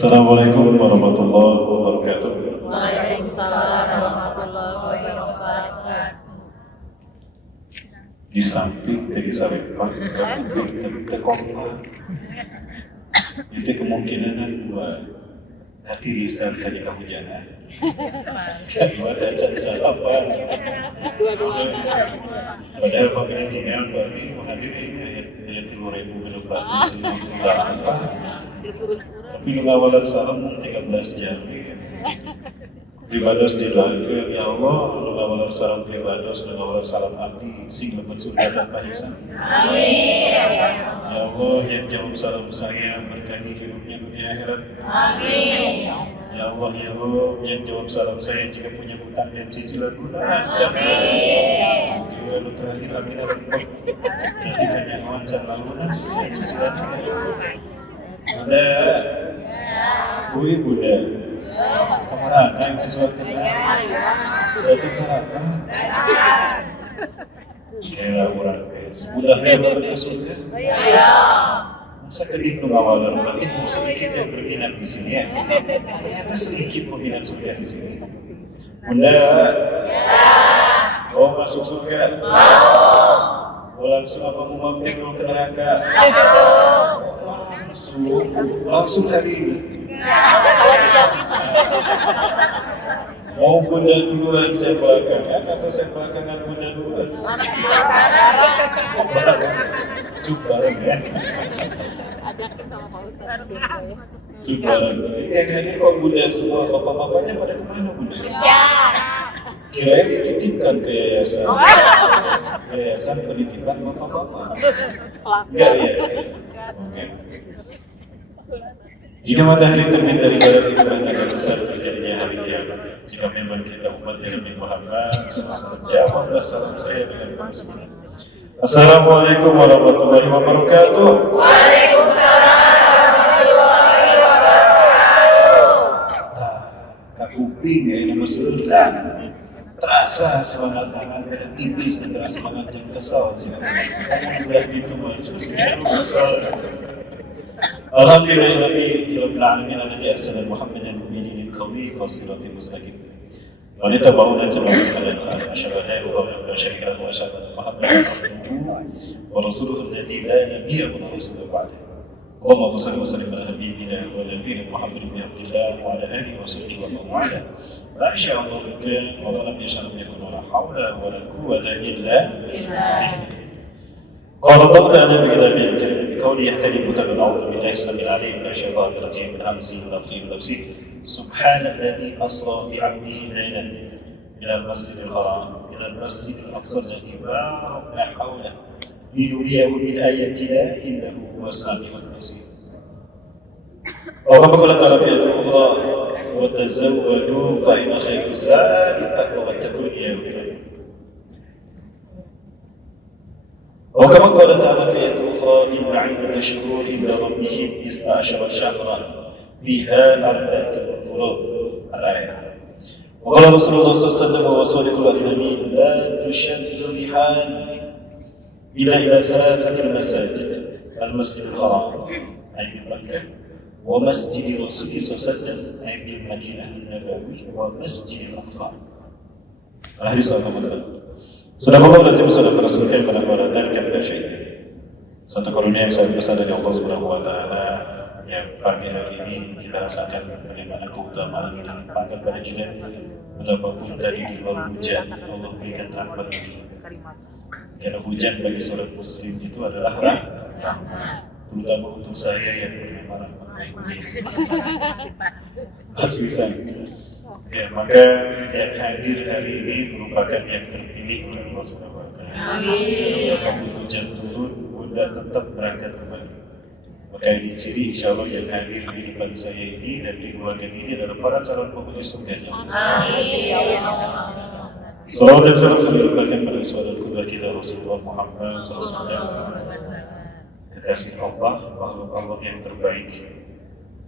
Assalamualaikum warahmatullahi wabarakatuh. Waalaikumsalam warahmatullahi wabarakatuh. Di samping tadi sarepang, itu kemungkinan dua hati riset tadi kehujanan. Kedua dari sarapan. Padahal pemilik tinggal kami menghadiri ayat 3.698. Tapi mengawalan salam 13 jam. Dibados di dalam ya Allah, mengawalan salam dibados, mengawalan salam abdi, sing lepas surga dan barisan. Amin. Ya Allah, yang jawab salam saya berkahi hidupnya dunia akhirat. Amin. Ya Allah, yang jawab salam saya jika punya hutang dan cicilan lunas. Amin. Juga lu terakhir amin amin. Nanti hanya wawancara lunas ya cicilan. Bunda, Bunda, kemana? Naik sesuatu? Baca sarapan. Kira orang sebudahnya baru ke surga. Masa kedih pengawalan berarti sedikit yang berminat di sini ya. Ternyata sedikit peminat surga di sini. Bunda, mau masuk surga? Mau langsung apa mau mampir ke neraka? Langsung hari ini. Mau Bunda duluan saya belakangan atau saya belakangan Bunda duluan? Coba ya. Adakin sama Pak Ustadz. Coba. Yang hadir kok Bunda semua bapak-bapaknya pada kemana Bunda? Ya. Kirain dititipkan ke yayasan. Yayasan penitipan bapak-bapak. Enggak ya. Oke. Jika matahari terbit dari barat itu tanda besar terjadinya hari kiamat. Jika memang kita umat Nabi Muhammad, jawablah salam saya dengan bismillah. Assalamualaikum warahmatullahi wabarakatuh. Waalaikumsalam warahmatullahi wabarakatuh. Kakuping ya ini Rasulullah. Terasa semangat tangan pada tipis dan terasa semangat yang kesal. Alhamdulillah itu maksudnya kesal. Alhamdulillah Rabbil alamin alladhi arsala Muhammadan bil qawi wasiratil mustaqim. Wa natabawna tabawan ala asyhadu an la ilaha illa syarika lahu wa asyhadu anna Muhammadan abduhu wa rasuluhu alladhi la nabiyya wa rasuluhu ba'dahu. Allahumma shalli wa sallim ala nabiyyina wa nabiyyina Muhammad bin Abdullah wa ala alihi wa sahbihi wa man wala. La syaa Allah kan wa lam yasha lam yakun wa la hawla wa la quwwata illa billah. قال الله تعالى في كتابه الكريم بقوله يهتدي المتبع اعوذ بالله السميع العليم من الشيطان الرجيم من همزه ونفخه ونفسه سبحان الذي اسرى بعبده ليلا من المسجد الحرام الى المسجد الاقصى الذي باركنا حوله لنريه من اياتنا انه هو السميع البصير. وكما قال تعالى في ايه اخرى وتزودوا فان خير الزاد التقوى واتقون يا اولي الالباب. وكما قال تعالى في آية أخرى إن عدة الشهور عند ربهم 12 شهرا فيها 4 قرون الآية. وقال رسول الله صلى الله عليه وسلم وهو صادق الأمين لا تشد الرحال إلا إلى 3 المساجد المسجد الحرام أي بمكة ومسجد رسول الله صلى الله عليه وسلم أي بالمدينة النبوي ومسجد الأقصى. الحديث صلى الله عليه وسلم. Sudah Allah lazim sudah merasukan pada dan kepada syaitan. Satu karunia yang sangat besar dari Allah Subhanahu wa taala yang pagi hari ini kita rasakan bagaimana keutamaan dan limpahan pada kita. Betapapun tadi di luar hujan Allah berikan rahmat bagi kita. Karena hujan bagi seorang muslim itu adalah rahmat. Terutama untuk saya yang menerima rahmat baik ini. Pas bisa. Ya, maka yang hadir hari ini merupakan yang terpilih oleh Allah Subhanahu wa taala. Amin. Hujan turun, Bunda tetap berangkat kembali. Maka ini ciri insyaallah yang hadir di depan saya ini dan di keluarga ini adalah para calon penghuni surga. Amin. Salawat dan salam saya berikan pada saudara kudus kita Rasulullah Muhammad SAW. Kekasih Allah, makhluk Allah yang terbaik.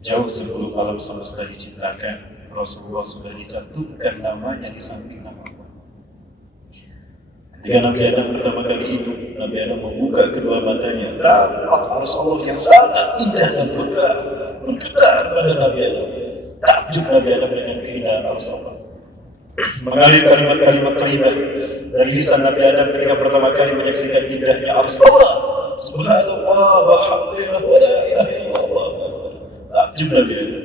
Jauh sebelum alam semesta diciptakan. Rasulullah sudah dicantumkan namanya di samping nama Allah. Ketika Nabi Adam pertama kali hidup, Nabi Adam membuka kedua matanya, tampak arus Allah yang sangat indah dan megah. bergetar pada Nabi Adam. Takjub Nabi Adam dengan keindahan Allah. Mengalir kalimat-kalimat thayyibah dari lisan Nabi Adam ketika pertama kali menyaksikan indahnya Allah. Subhanallah walhamdulillah wa la ilaha illallah. Takjub Nabi Adam.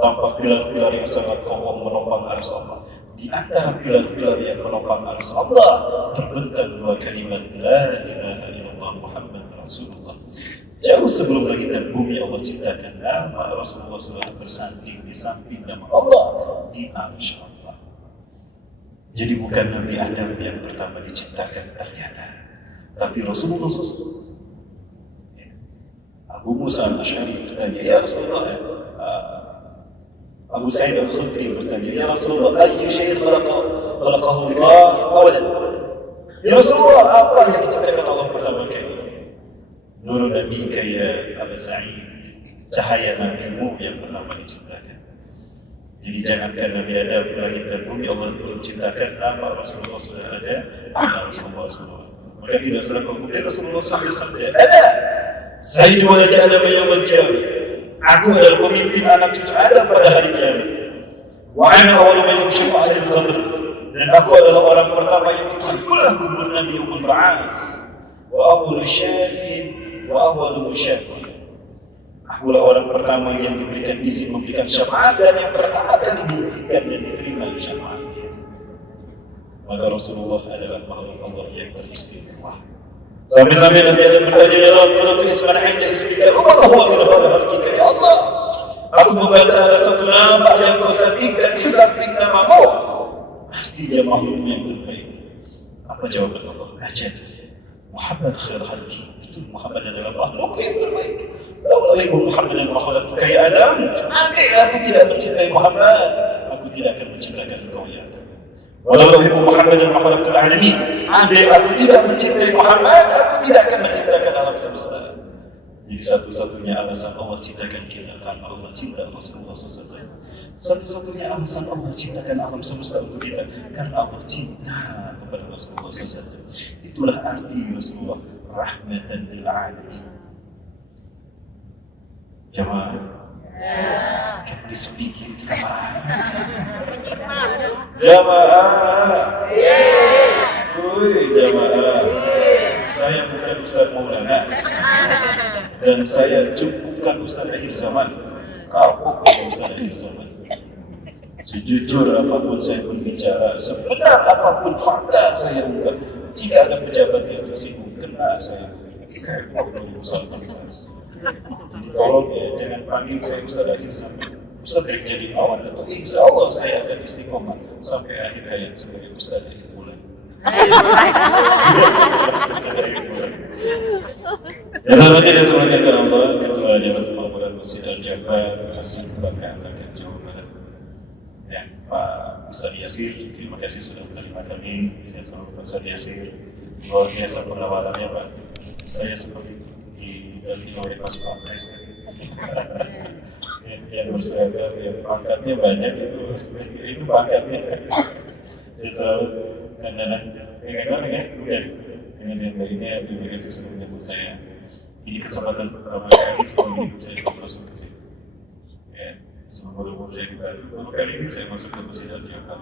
Tampak pilar-pilar yang sangat kokoh menopang arsy Allah. Di antara pilar-pilar yang menopang arsy Allah terbentang dua kalimat la ilaha illallah Muhammad Rasulullah. Jauh sebelum langit dan bumi Allah ciptakan, nama Rasulullah sudah bersanding di samping nama Allah di arsy Allah. Jadi bukan Nabi Adam yang pertama diciptakan ternyata, tapi Rasulullah SAW. Abu Musa al-Asy'ari bertanya, ya Rasulullah, Abu Sa'id al-Khudri bertanya, ya Rasulullah, ayyu syai'in khalaqahu Allah awalan? Ya Rasulullah, apa yang diciptakan Allah pertama kali? Nurun Nabi ya Abu Sa'id, cahaya Nabi-Mu yang pertama diciptakan. Jadi jangankan Nabi Adam, langit dan bumi Allah belum ciptakan, nama Rasulullah sudah ada, nama Rasulullah. Maka tidak salah kalau kemudian Rasulullah SAW ada. Sayyidu waladi Adam yaumil qiyamah. Aku adalah pemimpin anak cucu Adam pada hari kiamat. Wa ana awwalu man yukshafu 'alal qabr. Dan aku adalah orang pertama yang dibuka kubur Nabi yaumul ba'ats. Wa awwalu syahid wa awwalu musyafir. Akulah orang pertama yang diberikan izin memberikan syafaat dan yang pertama kali diizinkan dan diterima syafaatnya. Maka Rasulullah adalah makhluk Allah yang teristimewa. Sampai-sampai Nabi Adam bertanya, ya Allah, tu isman 'inda ismika, wa huwa min khalqika ya Allah. Aku membaca ada satu nama yang kau sandingkan di samping namamu. Pasti dia makhluk yang terbaik. Apa jawaban Allah? Ajal. Muhammad khair khalqi. Itu Muhammad adalah makhluk yang terbaik. Laulah ibu Muhammad yang khalaqtuka ya Adam, andai aku tidak mencintai Muhammad, aku tidak akan menciptakan engkau ya Adam. Walau ibu Muhammad yang khalaqtul alamin, andai aku tidak mencintai Muhammad, aku tidak akan menciptakan alam semesta. Jadi satu-satunya alasan Allah ciptakan kita karena Allah cinta Rasulullah SAW. Satu-satunya alasan Allah ciptakan alam semesta untuk kita karena Allah cinta kepada Rasulullah SAW. Itulah arti Rasulullah rahmatan lil alamin. Jamaah, kan speaking itu jamaah. Jamaah. Saya bukan Ustaz Maulana dan saya bukan Ustaz akhir zaman. Kau bukan Ustaz akhir zaman. Sejujur apapun saya berbicara, sebenar apapun fakta saya bukan. Jika ada pejabat yang tersinggung, kena saya. Jadi tolong ya, jangan panggil saya Ustaz akhir zaman. Ustaz dari jadi awan atau insya Allah saya akan istiqomah sampai akhir hayat sebagai Ustaz akhir bulan. Ya sahabat tidak semuanya karena Allah, Ketua Dewan Pembangunan Masjid Al-Jabar, Hasil Kebanggaan Rakyat Jawa Barat. Ya, Pak Ustaz Yasir, terima kasih sudah menerima kami. Saya selalu Pak Ustaz Yasir, luar biasa penawarannya Pak. Saya seperti diganti oleh Mas Pampres. Yang berseragam, yang pangkatnya banyak itu pangkatnya. Saya selalu kandanan dengan ya, dengan yang lainnya. Terima kasih sudah menyambut saya. Ini kesempatan pertama kali sebelum hidup saya masuk ke sini. Ya, sebelum umur saya baru kali ini saya masuk ke Masjid Al-Jabar.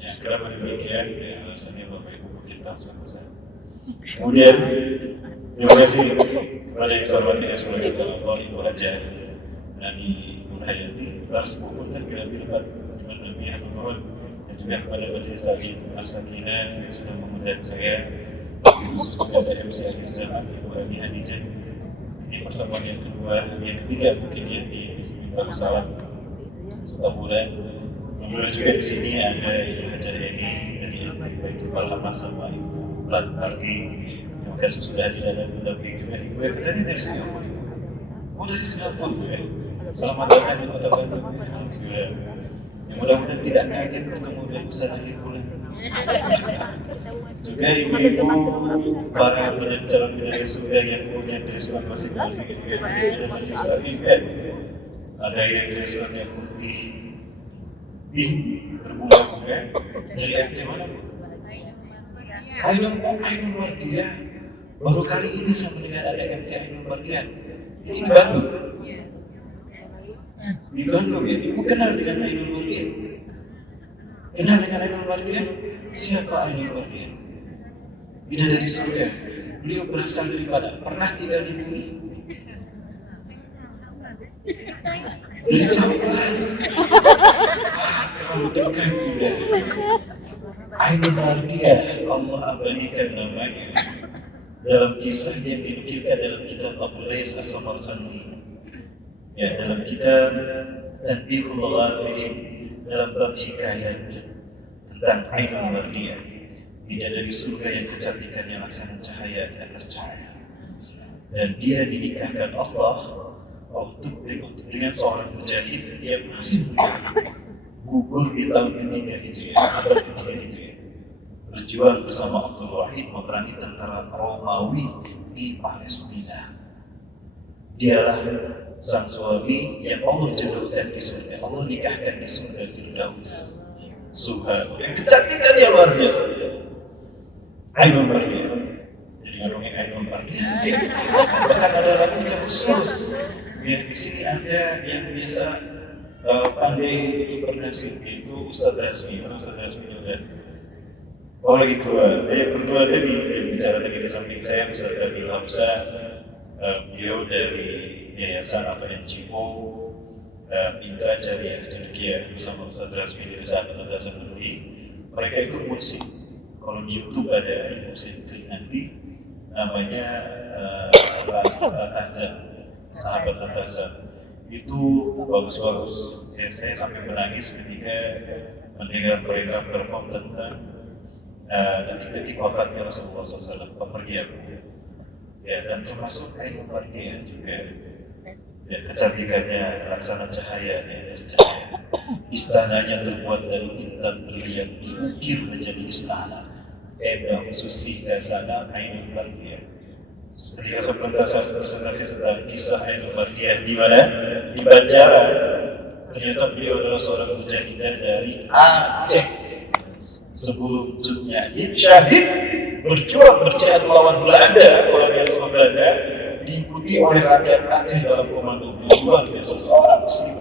Ya, kenapa demikian? Ya, alasannya Bapak Ibu kita suatu saat. Kemudian terima kasih kepada yang saya hormati sebagai Allah Ibu Haja Nabi Hayati Lars Bukuntan kira-kira Nabi atau Nuhun, dan juga kepada Majelis Taklim As-Sakinah yang sudah mengundang saya, khusus kepada MC akhir zaman Ibu Ami Hadijah. Ini pertemuan yang kedua, yang ketiga mungkin ya di Bintang Salam Bulan. Kemudian juga di sini ada Ibu Hajar ini dari Baitul Palhamah sama Ibu Plat Parti. Terima kasih sudah di dalam mendampingi juga Ibu yang katanya dari Singapura. Oh dari Singapura ya. Selamat datang di Kota Bandung. Alhamdulillah. Yang mudah-mudahan tidak kaget bertemu dengan Ustaz akhir bulan. Juga ibu-ibu para calon bidadari surga yang punya Islam masing-masing ketika ada majelis taklim kan. Ada yang Islamnya putih, berbunga-bunga dari MT mana Bu? Ainul Mardiah. Baru kali ini saya mendengar ada MT Ainul Mardiah. Ini di Bandung. Digandung ya, ibu kenal dengan Ainul Mardian? Kenal dengan Ainul Mardian? Siapa Ainul Mardian? Bidadari surga. Beliau berasal dari mana? Pernah tinggal di bumi? Dari jauh kelas. Terlalu dekat juga. Ainul Mardian, Allah abadikan namanya dalam kisah yang dinukilkan dalam kitab Abu Lais As-Samarqandi. Ya, dalam kitab Tanbihul Ghafilin, dalam bab hikayat tentang Ainul Mardian, bidadari surga yang kecantikannya laksana cahaya di atas cahaya, dan dia dinikahkan Allah untuk dengan seorang mujahid yang masih muda, gugur di tahun ketiga Hijriah, abad ketiga Hijriah, berjuang bersama Abdul Wahid memerangi tentara Romawi di Palestina. Dialah sang suami yang Allah jodohkan di surga, Allah nikahkan di surga Firdaus. Subhanallah, yang kecantikannya luar biasa. Ainul Mardian. Jadi ngomongin Ainul Mardian, bahkan ada lagunya khusus. Ya, di sini ada yang biasa pandai untuk bernasib, yaitu Ustadz Rasmi. Ustadz Rasmi juga. Oh lagi kedua, yang berdua tadi yang bicara tadi di samping saya Ustadz Radil Hamzah. Beliau dari yayasan atau NGO Mitra Jariah Cendekia bersama Ustadz Rasmi dari saat Madrasah Nurul. Mereka itu musik. Kalau di YouTube ada musik nanti namanya Tahzan, Sahabat Tahzan. Itu bagus-bagus. Ya, saya sampai menangis ketika mendengar mereka perform tentang detik-detik wafatnya Rasulullah SAW, pemergian. Ya, dan termasuk Ainul Mardian juga. Ya, kecantikannya laksana cahaya di atas cahaya. Istananya terbuat dari intan berlian diukir menjadi istana. Eda khususi dasana Ainul Mardian. Ketika saya presentasi tentang kisah Ainul Mardian di mana? Di Banjaran. Ternyata beliau adalah seorang mujahidah dari Aceh. Sebelum Junyaid syahid berjuang berjihad melawan Belanda, kolonialisme Belanda, diikuti oleh rakyat Aceh dalam komando luar biasa. Seorang muslim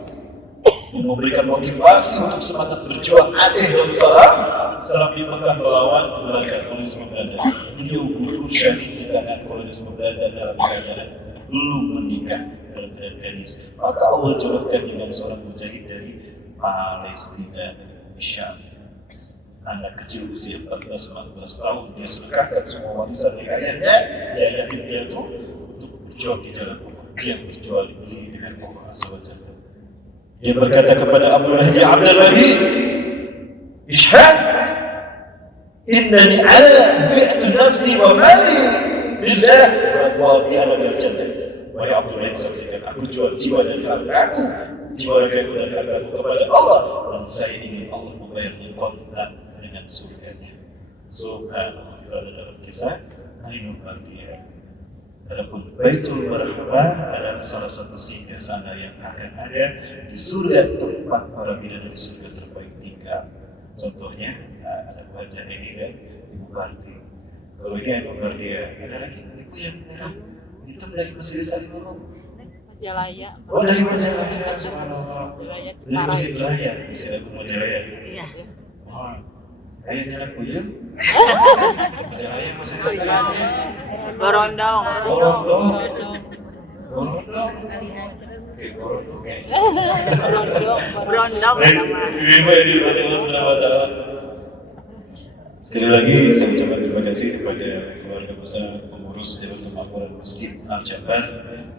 yang memberikan motivasi untuk semangat berjuang Aceh Darussalam setelah di Mekah melawan Belanda, kolonialisme Belanda. Beliau gugur syahid di tangan kolonialisme Belanda dalam keadaan belum menikah, dalam keadaan gadis. Maka Allah jodohkan dengan seorang mujahid dari Palestina, Syam. Anak kecil usia 14-14 tahun, dia sedekahkan semua warisan yang ayahnya, yatim piatu untuk berjuang di jalan Allah. Dia berjual beli dengan Allah Azza wa Jalla. Dia berkata kepada Abdullah bin Abdul Wahid, "Ishhad, innani ala bi'tu nafsi wa mali lillah wa bi'ana bil jannah." Wahai Abdullah, saksikan, aku jual jiwa dan harta aku, jiwa ragaku dan hartaku kepada Allah, dan saya ingin Allah membayarnya kontan dengan surganya. Subhanallah, itu ada dalam kisah Ainul Mardian. Adapun Baitul Marhamah adalah salah satu singgasana yang akan ada di surga, tempat para bidadari surga terbaik tinggal. Contohnya ada wajah ini dan Ibu Karti. Kalau ini Ainul Mardian, ada lagi ibu yang merah itu dari Masjid Al-Nurul. Majalaya. Oh dari Majalaya, subhanallah. Dari Masjid Raya, bisa aku Majalaya. Iya. Oh, ayahnya aku ya. Majalaya masih sekarang. Borondong. Borondong. Borondong. Oke, Borondong guys. Borondong sama. Allah Subhanahu wa Ta'ala. Sekali lagi saya ucapkan terima kasih kepada keluarga besar pengurus Dewan Kemakmuran Masjid Al-Jabar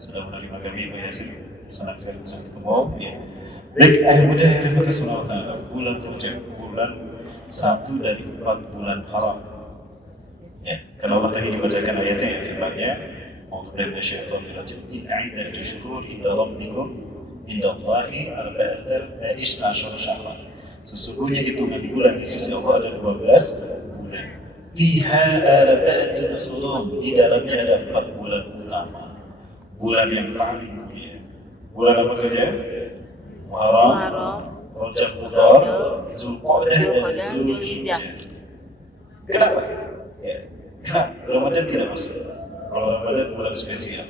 sudah menerima kami Pak Yasin. Senang sekali bisa ketemu. Ya. Baik, akhir muda yang dirahmati Subhanahu wa Ta'ala, bulan Rajab, bulan 1 dari 4 bulan haram. Ya, karena Allah tadi dibacakan ayatnya yang firman-Nya, "A'udzubillahi minasyaitonir rajim. Inna syukur inda rabbikum inda Allahi arba'atan isna syahran." Sesungguhnya hitungan bulan di sisi Allah ada 12 bulan. Fiha arba'atun hurum, di dalamnya ada 4 bulan utama. Bulan yang paling mulia. Bulan apa saja? Muharram, Rajab, Mudhar, Zulqa'dah dan Zulhijjah. Kenapa? Ya, kenapa? Ramadan tidak masuk. Kalau Ramadan bulan spesial.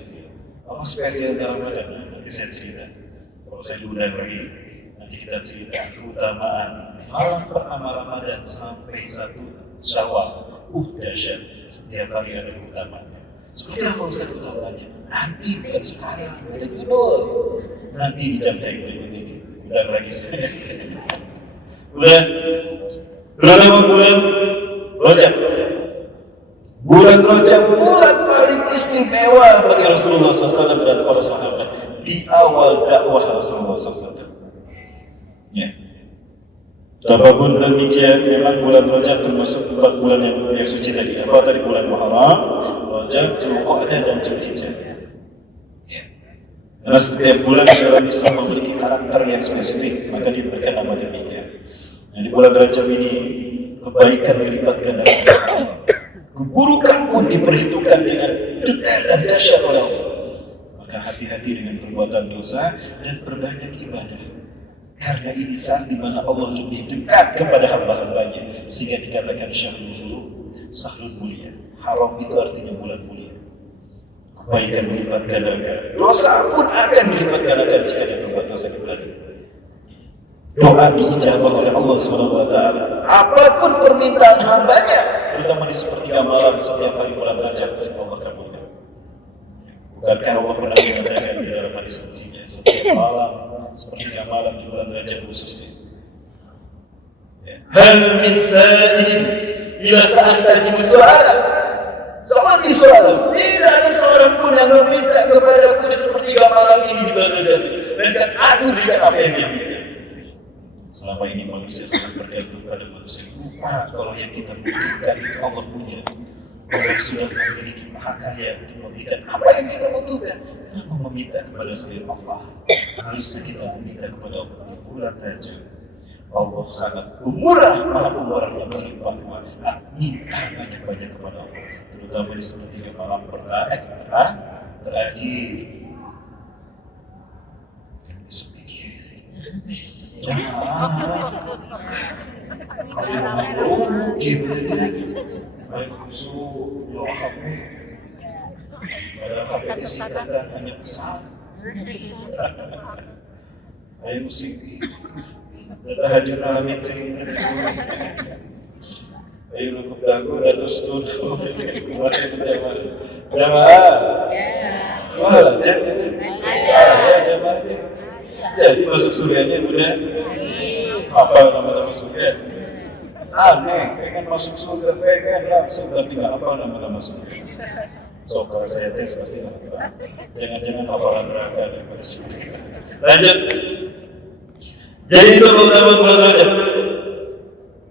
Apa spesialnya Ramadan? Nanti saya cerita. Kalau Kalau saya diundang lagi, nanti kita cerita keutamaan malam pertama Ramadan sampai 1 Syawal. Dahsyat, setiap hari ada keutamaannya. Seperti apa Ustaz keutamaannya? Nanti bukan sekarang, ada judul. Nanti di jam time ini. Udah lagi saya. Berapa bulan Rajab? Bulan Rajab bulan paling istimewa bagi Rasulullah SAW dan para sahabat di awal dakwah Rasulullah SAW. Ya. Apapun demikian, memang bulan Rajab termasuk 4 bulan yang suci tadi. Apa tadi? Bulan Muharram, Rajab, Dzulqa'dah dan Dzulhijjah. Ya. Karena setiap bulan dalam Islam memiliki karakter yang spesifik, maka diberikan nama demikian. Nah, di bulan Rajab ini kebaikan dilipat gandakan, keburukan pun diperhitungkan dengan detail dan dahsyat oleh Allah. Maka hati-hati dengan perbuatan dosa dan perbanyak ibadah. Karena ini saat di mana Allah lebih dekat kepada hamba-hambanya, sehingga dikatakan syahrul mulia. Haram itu artinya bulan mulia. Kebaikan dilipat gandakan, dosa pun akan dilipat gandakan jika dia berbuat dosa kembali. Doa diijabah oleh Allah SWT. Apapun permintaan hambanya, terutama di sepertiga malam setiap hari bulan Rajab, Allah kabulkan. Bukankah Allah pernah mengatakan di dalam hadis qudsinya, setiap malam sepertiga malam di bulan Rajab khususnya. Hal min sa'ilin ila sa'astajibu su'ala. Soal di soal, tidak ada seorang pun yang meminta kepada aku di sepertiga malam ini di bulan Rajab. Dan kan aku berikan apa yang dia minta. Selama ini manusia sangat bergantung pada manusia. Lupa kalau yang kita butuhkan itu Allah punya. Allah sudah memiliki maha kaya untuk memberikan apa yang kita butuhkan. Kenapa meminta kepada selain Allah? Harusnya kita meminta kepada Allah di bulan Rajab. Allah sangat pemurah, maha pemurah yang berlimpah. Minta banyak-banyak kepada Allah, terutama di sepertiga malam terakhir. Jangan. Kalau mau baik khusus doa HP. Padahal HP disingkatan hanya pesan. Saya musik. Tahajud malam itu. Ayo lukup lagu atau studio. Jamaah. Mahal aja. Jamaah. Jadi masuk surganya udah hafal nama-nama surga. Aneh, pengen masuk surga, pengen langsung tapi nggak hafal nama-nama surga. So kalau saya tes pasti hafal. Jangan-jangan hafalan neraka daripada surga. Lanjut. Jadi itu keutamaan bulan Rajab.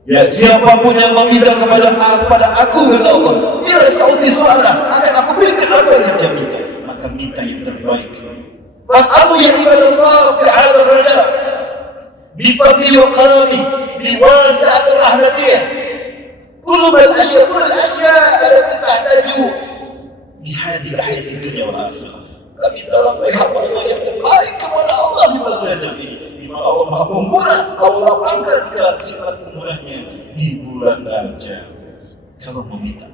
Ya, siapapun yang meminta kepada aku kata Allah, bila sauti soalah akan aku berikan apa yang dia minta. Maka minta yang terbaik. Fas'alu ya ibadallah fi hadha Rajab bi fadli wa karami bi wasi'ati rahmatih kullu al-ashya allati tahtaju bi hadhihi al-hayati dunya wal akhirah. Kami dalam hamba Allah yang terbaik kepada Allah di bulan Rajab ini, di mana Allah Maha Pemurah. Allah angkat sifat pemurahnya di bulan Rajab. Kalau mau minta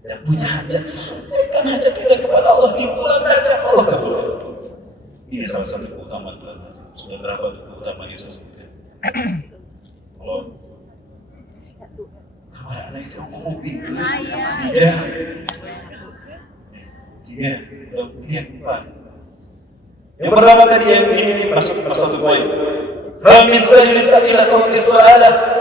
yang punya hajat, sampaikan hajat kita kepada Allah di bulan Rajab, Allah kabulkan. Ini salah satu keutamaan bulan Rajab. Sudah berapa keutamaan yang saya sebutkan? Kalau kamar anak itu aku mau bingung. Tiga. Ini yang empat. Yang pertama tadi yang ini masuk ke satu poin. Hal min sa'ilin sa'ila sawti su'ala.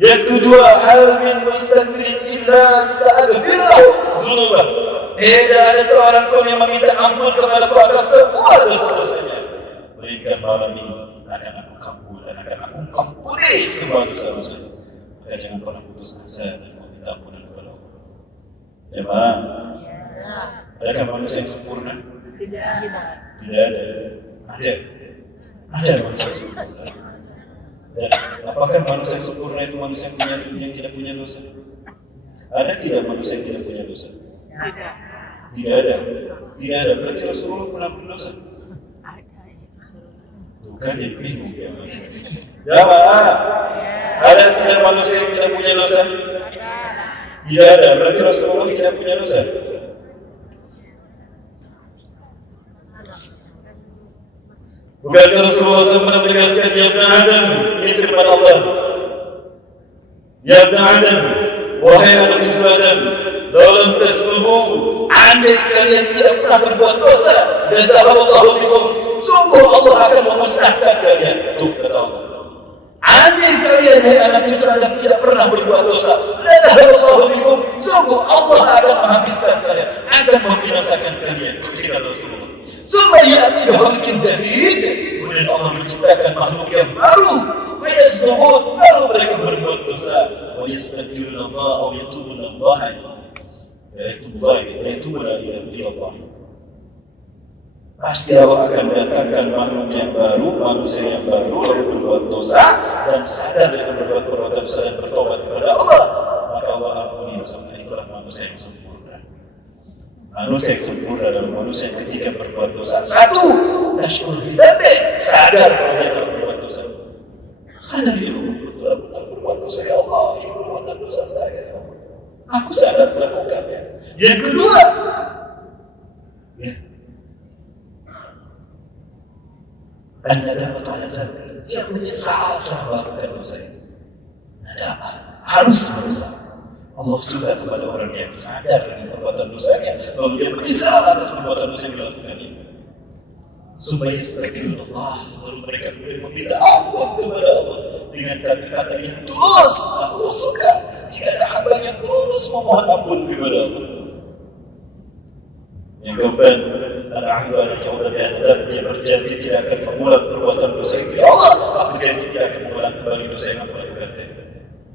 Yang kedua, hal min mustaghfirin illa sa'aghfirlahu dzunubah. Tidak ada seorang pun yang meminta ampun kepada Allah atas semua dosa-dosanya. Berikan malam ini akan aku kabul dan akan aku ampuni semua dosa-dosanya. Maka jangan pernah putus asa dan meminta ampunan kepada Allah. Jemaah, adakah manusia yang sempurna? Tidak ada. Ada manusia yang sempurna. Dan apakah manusia yang sempurna itu manusia yang tidak punya dosa? Ada tidak manusia yang tidak punya dosa? Tidak ada. Berarti Rasulullah pernah berdosa? Bukan, jadi bingung ya. Jamaah, ada tidak manusia yang tidak punya dosa? Tidak ada. Berarti Rasulullah tidak punya dosa? Bukankah Rasulullah SAW menegaskan, ya Ibn Adam, ini firman Allah, ya Ibn Adam, wahai anak cucu Adam, dalam tasbuhu, andai kalian tidak pernah berbuat dosa, dan Allah bikum, sungguh Allah akan memusnahkan kalian. Tuh kata Allah. Andai kalian, hai anak cucu Adam, tidak pernah berbuat dosa, dan Allah bikum, sungguh Allah akan menghabiskan kalian, akan membinasakan kalian. Kata Rasulullah. Supaya tidak jadid, kemudian Allah menciptakan makhluk yang baru. Fayasnuhun, lalu mereka berbuat dosa. Wa yastaghfirullah wa yatubullah. Yatubullah ilallah. Pasti Allah akan datangkan makhluk yang baru, manusia yang baru, lalu berbuat dosa dan sadar dari berbuat perbuatan dosa dan bertobat kepada Allah. Maka Allah ampuni dosa. Itulah manusia yang sempurna. Manusia yang sempurna adalah manusia yang ketika berbuat dosa. Satu, tashkur bidambe, sadar kalau dia telah berbuat dosa. Sadar dia betul-betul berbuat dosa, ya Allah, ini perbuatan dosa saya. Aku sadar melakukannya. Yang kedua, ya, an-nadamah ala dzambi, dia menyesal telah melakukan dosa ini. Nadamah, harus menyesal. Allah suka kepada orang yang sadar dengan perbuatan dosanya, lalu dia menyesal atas perbuatan dosa yang dilakukannya. Supaya astagfirullah, lalu mereka kemudian meminta ampun kepada Allah dengan kata-kata yang tulus. Allah suka jika ada hamba yang tulus memohon ampun kepada Allah. Yang keempat, al-ahdu ala jawab dan dia berjanji tidak akan mengulang perbuatan dosa itu. Ya Allah, aku berjanji tidak akan mengulang kembali dosa yang aku lakukan tadi.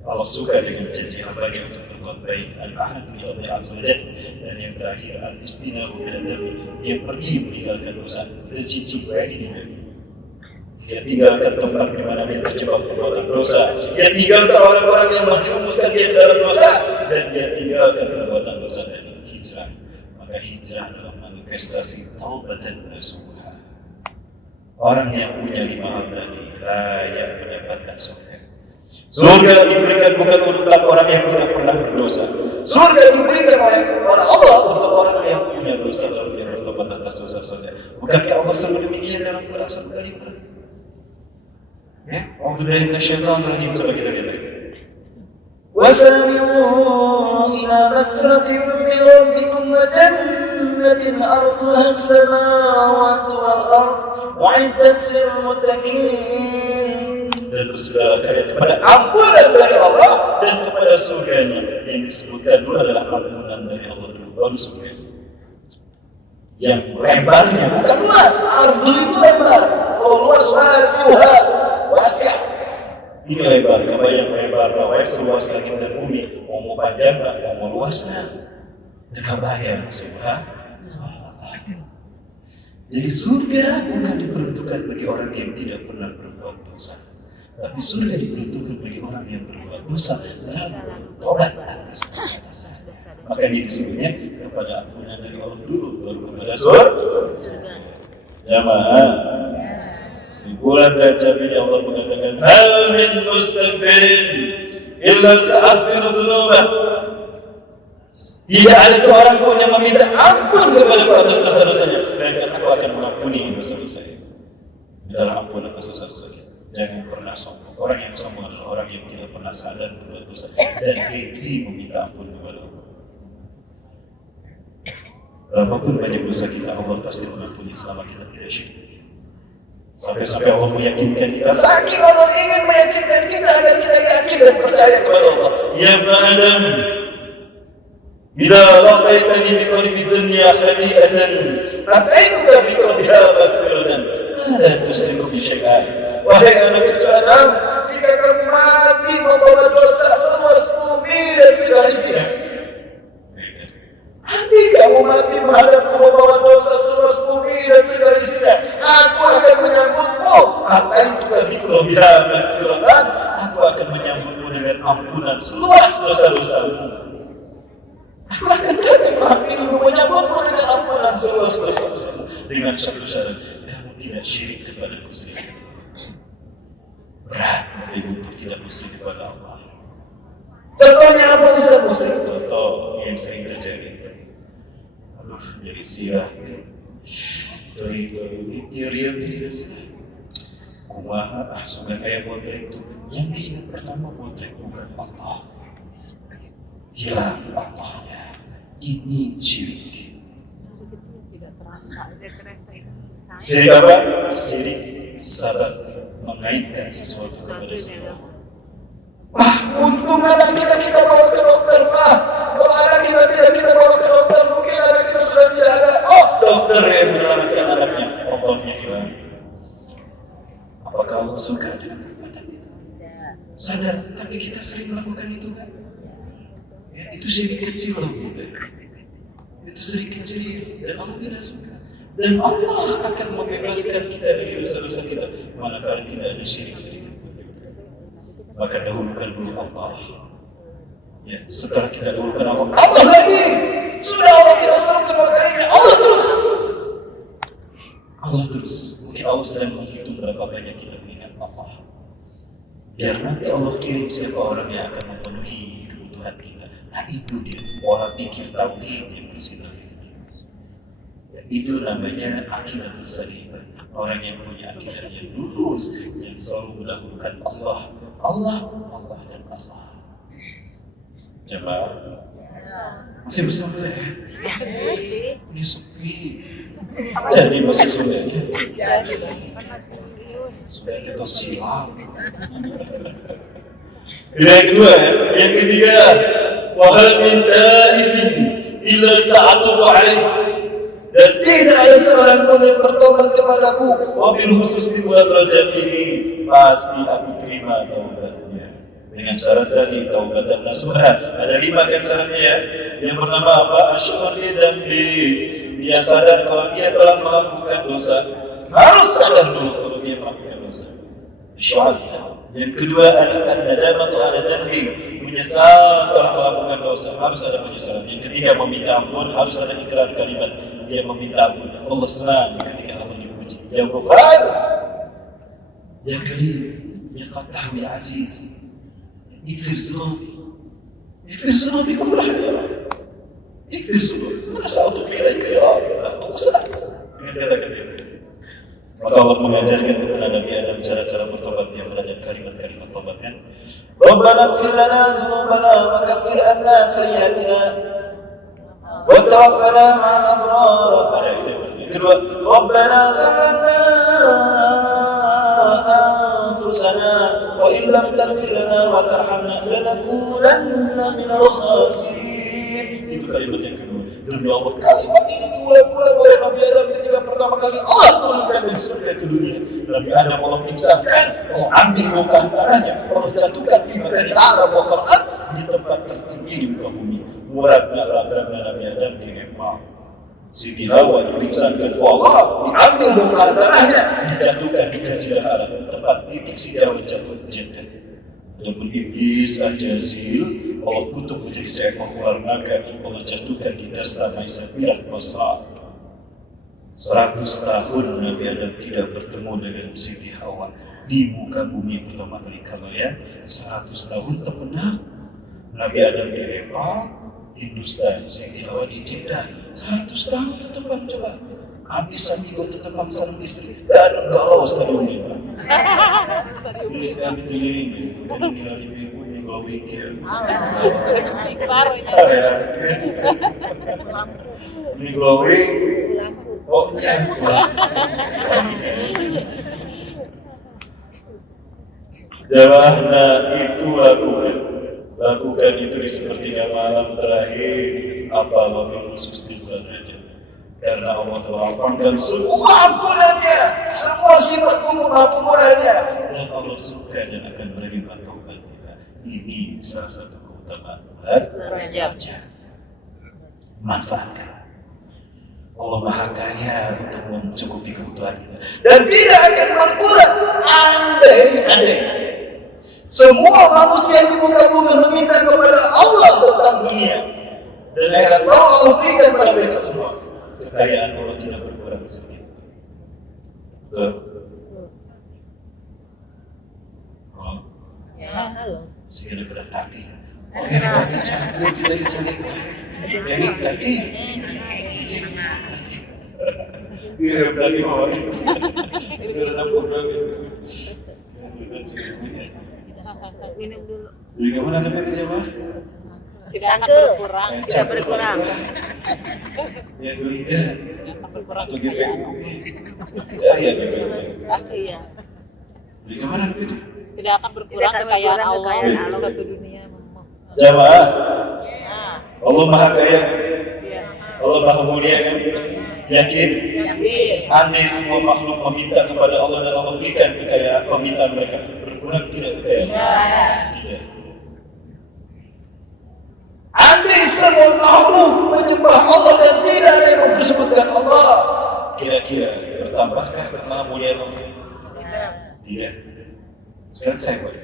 Allah suka dengan janji hambanya untuk berbuat baik. Al-ahadu ila Allah azza wa jalla. Dan yang terakhir, al-istinabu ila dami, dia pergi meninggalkan dosa. Tercicip ini, dia tinggalkan tempat di mana dia terjebak perbuatan dosa. Dia tinggalkan orang-orang yang menjerumuskan dia ke dalam dosa, dan dia tinggalkan perbuatan dosa dan hijrah. Maka hijrah adalah manifestasi taubat dan nasuha. Orang yang punya 5 hal tadi layak mendapatkan surga. Surga diberikan bukan untuk orang yang tidak pernah berdosa. Surga diberikan oleh Allah untuk orang yang punya dosa lalu dia bertobat atas dosa-dosanya. Bukankah Allah selalu demikian dalam Quran Surah Al-Imran? Ya, A'udzubillahi minasyaitonir rajim. Coba kita lihat. وَسَارِعُوا إِلَى مَغْفِرَةٍ مِّن رَّبِّكُمْ وَجَنَّةٍ عَرْضُهَا السَّمَاوَاتُ وَالْأَرْضُ أُعِدَّتْ لِلْمُتَّقِينَ. Dan bersegala kepada ampunan dari Allah dan kepada surganya. Yang disebutkan dulu adalah ampunan dari Allah dulu, baru surga. Yang lebarnya bukan luas, ardu itu lebar. Kalau luas wasi'uha, wasi'ah. Ini lebar, kebayang lebar, seluas langit dan bumi. Mau panjang nggak, mau luasnya, terkebayang subhanallah. Jadi surga bukan diperuntukkan bagi orang yang tidak pernah berbuat dosa, tapi surga diperuntukkan bagi orang yang berbuat dosa lalu tobat atas dosa-dosa. Maka ini disebutnya kepada ampunan dari Allah dulu, baru kepada surga. Jamaah. Di bulan Rajab ini Allah mengatakan, hal min mustaghfirin illa sa'aghfiru dzunubah. Tidak ada seorang pun yang meminta ampun kepada atas dosa-dosanya, melainkan aku akan mengampuni dosa-dosanya. Adalah ampun atas dosa-dosanya. Jangan pernah sombong. Orang yang sombong adalah orang yang tidak pernah sadar berbuat dosa dan gengsi meminta ampun kepada Allah. Berapapun banyak dosa kita, Allah pasti mengampuni selama kita tidak syirik. Sampai-sampai Allah meyakinkan kita, saking Allah ingin meyakinkan kita agar kita yakin dan percaya kepada Allah. Ya Ibn Adam, bila laqaitani bi qalbi dunya khadi'atan ataituka bi qalbiha maghfiratan la tusyriku bi syai'an. Wahai anak cucu Adam, jika kamu mati membawa dosa seluas bumi dan segala isinya, andai kamu mati menghadapku membawa dosa seluas bumi dan segala isinya, aku akan menyambutmu. Apa itu kami kelebihan maghfiratan? Aku akan menyambutmu dengan ampunan seluas dosa-dosamu. Aku akan datang menghadapmu, menyambutmu dengan ampunan seluas dosa-dosamu. Dengan satu syarat, kamu tidak syirik kepadaku sendiri. Berat bagimu untuk tidak musyrik kepada Allah. Contohnya apa Ustaz musyrik? Contoh yang sering terjadi. Jadi sirah, iri tidak sirah. kumaha sudah kayak potret itu. Yang diingat pertama potret bukan Allah. Hilang Allahnya. Ini syirik. Tidak terasa. Syirik apa? Syirik sabab mengaitkan sesuatu kepada Allah. Untung anak kita bawa ke dokter, kalau anak kita bawa ke dokter, mungkin anak kita sudah tidak ada. Dokter yang menyelamatkan anaknya, Allahnya hilang. Apakah Allah suka dengan perbuatan itu? Sadar, tapi kita sering melakukan itu kan? Ya, itu syirik kecil loh, itu syirik kecil dan Allah tidak suka. Dan Allah akan membebaskan kita dari dosa-dosa kita manakala tidak ada syirik. Maka dahulukan dulu Allah. Ya, setelah kita dahulukan Allah lagi. Sudah Allah kita seru kedua kalinya, Allah terus. Mungkin Allah sedang menghitung berapa banyak kita mengingat Allah. Biar nanti Allah kirim siapa orang yang akan memenuhi kebutuhan kita. Nah itu dia pola pikir tauhid yang positif. Ya, itu namanya akidah salih. Orang yang punya akidah yang lurus, yang selalu mendahulukan Allah dan Allah. Jemaah, masih bersama saya? Ini sepi. Jadi masih sudahnya. Sudah kita siap. Yang kedua, yang ketiga, wahal min taibin illa sa'atuhu alaihi. Dan tidak ada seorang pun yang bertobat kepadaku, wabil khusus di bulan Rajab ini pasti aku terima taubatnya. Dengan syarat tadi taubatan nasuha. Ada 5 kan syaratnya ya. Yang pertama apa? Asyur dan dia sadar kalau dia telah melakukan dosa. Harus sadar dulu kalau dia melakukan dosa. Asyur. Yang kedua an-nadamatu ala dhanbi, menyesal telah melakukan dosa. Harus ada penyesalan. Yang ketiga meminta ampun, harus ada ikrar kalimat dia meminta ampun. Allah senang ketika Allah dipuji. Yang Ghafar, yang Karim, yang Fattah, ya Aziz. Ighfir zunubi kullaha ya Rabb. Ighfir zunubi. Mana sa'atubu ilaika ya Rabb. Allah senang dengan kata-kata itu. Maka Allah mengajarkan kepada Nabi Adam cara-cara bertobat yang berada kalimat-kalimat tobat kan. Rabbana ighfir lana dzunubana wa kaffir anna sayyi'atina wa tawaffana ma'al abrar. Ada itu. Yang kedua, Rabbana zalamna anfusana wa in lam taghfir lana wa tarhamna lanakunanna minal khasirin. Itu kalimat yang kedua. Demi Allah, kalimat ini diulang-ulang oleh Nabi Adam ketika pertama kali Allah turunkan dari surga ke dunia. Nabi Adam Allah pingsankan, Allah ambil muka tanahnya, Allah jatuhkan fi makani a'la wa qur'an di tempat tertinggi di muka bumi. Muradnya labraknya Nabi Adam dilempar. Siti Hawa dipingsankan, Allah diambil muka tanahnya, dijatuhkan di Jazirah Arab, tempat titik si Jawa jatuh jannah. Adapun iblis Al-Jazil Allah kutuk menjadi seekor ular naga, Allah jatuhkan di dasta Maisabirah Basra. 100 tahun Nabi Adam tidak bertemu dengan Siti Hawa di muka bumi pertama kali. Kalau ya 100 tahun terbenam Nabi Adam dilempar di dusta, Siti Hawa di Jeddah. 100 tahun tetap coba. Habis amigo tetap sang istri dan galau stadiumnya. Ini saya dikelilingi dari ibu yang glowing care. Sudah istighfar ya. Ini glowing. Oh iya. Jamaah itu lakukan itu di sepertiga malam terakhir apa wabil khusus di bulan Rajab. Karena Allah telah lapangkan semua ampunannya, semua sifat ampunannya, dan Allah suka dan akan menerima taubat kita. Ini salah satu keutamaan bulan Rajab. Manfaatkan. Allah Maha Kaya untuk mencukupi kebutuhan kita dan tidak akan berkurang. Andai semua manusia di muka bumi meminta kepada Allah tentang dunia dan akhirat, Allah berikan kepada mereka semua. Kekayaan Allah tidak berkurang sedikit. Betul? Oh. Ya, halo. Segera kepada tati. Oke, tati jangan berhenti dari sendiri. Ini tati. Iya, tati mau. Ini udah 60 kali. Minum dulu. Beli ke mana namanya siapa? Tidak akan berkurang. Tidak berkurang. Ya Glinda. Tidak akan berkurang Atau GP. kekayaan. Ya GP. Iya. Beli ke mana namanya? Tidak akan berkurang Tidak akan kekayaan berkurang Allah kekayaan di Allah. satu dunia. Jamaah. Nah, Allah Maha Kaya. iya. Allah Maha Mulia kan? Yakin? Yakin. Andai semua makhluk meminta kepada Allah dan Allah berikan kekayaan permintaan mereka, berkurang tidak kekayaan? Tidak. Andai semua makhluk menyembah Allah dan tidak ada yang mempersebutkan Allah, kira-kira bertambahkah kemuliaan Allah? Tidak. Sekarang saya buat.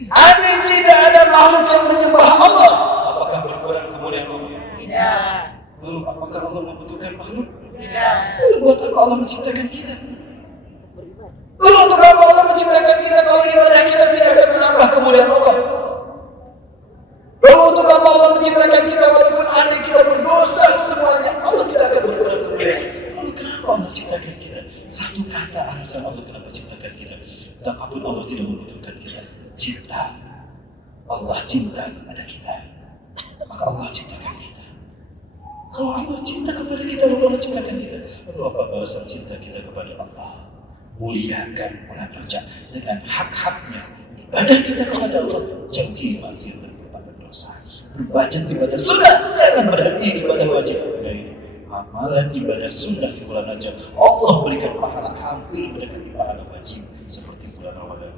Andai tidak ada makhluk yang menyembah Allah, apakah berkurang kemuliaan Allah? Tidak. Lalu apakah Allah membutuhkan makhluk? Tidak. Lalu buat apa Allah menciptakan kita? Lalu untuk apa Allah menciptakan kita kalau ibadah kita tidak akan menambah kemuliaan Allah? Lalu untuk apa Allah menciptakan kita walaupun andai kita berdosa semuanya, Allah tidak akan berkurang kemuliaan. Lalu kenapa Allah ciptakan kita? Satu kata alasan Allah kenapa ciptakan kita. Betapapun Allah tidak membutuhkan kita. Cinta. Allah cinta kepada kita. Maka Allah ciptakan kita. Kalau Allah cinta kepada kita, lalu Allah ciptakan kita. Lalu apa balasan cinta kita kepada Allah? Muliakan bulan Rajab dengan hak-haknya. Ibadah kita kepada Allah, jauhi maksiat dan perbuatan dosa. Berbaca ibadah sunnah, jangan berhenti di ibadah wajib. Nah ini, amalan ibadah sunnah di bulan Rajab, Allah berikan pahala hampir mendekati pahala wajib seperti bulan Ramadan.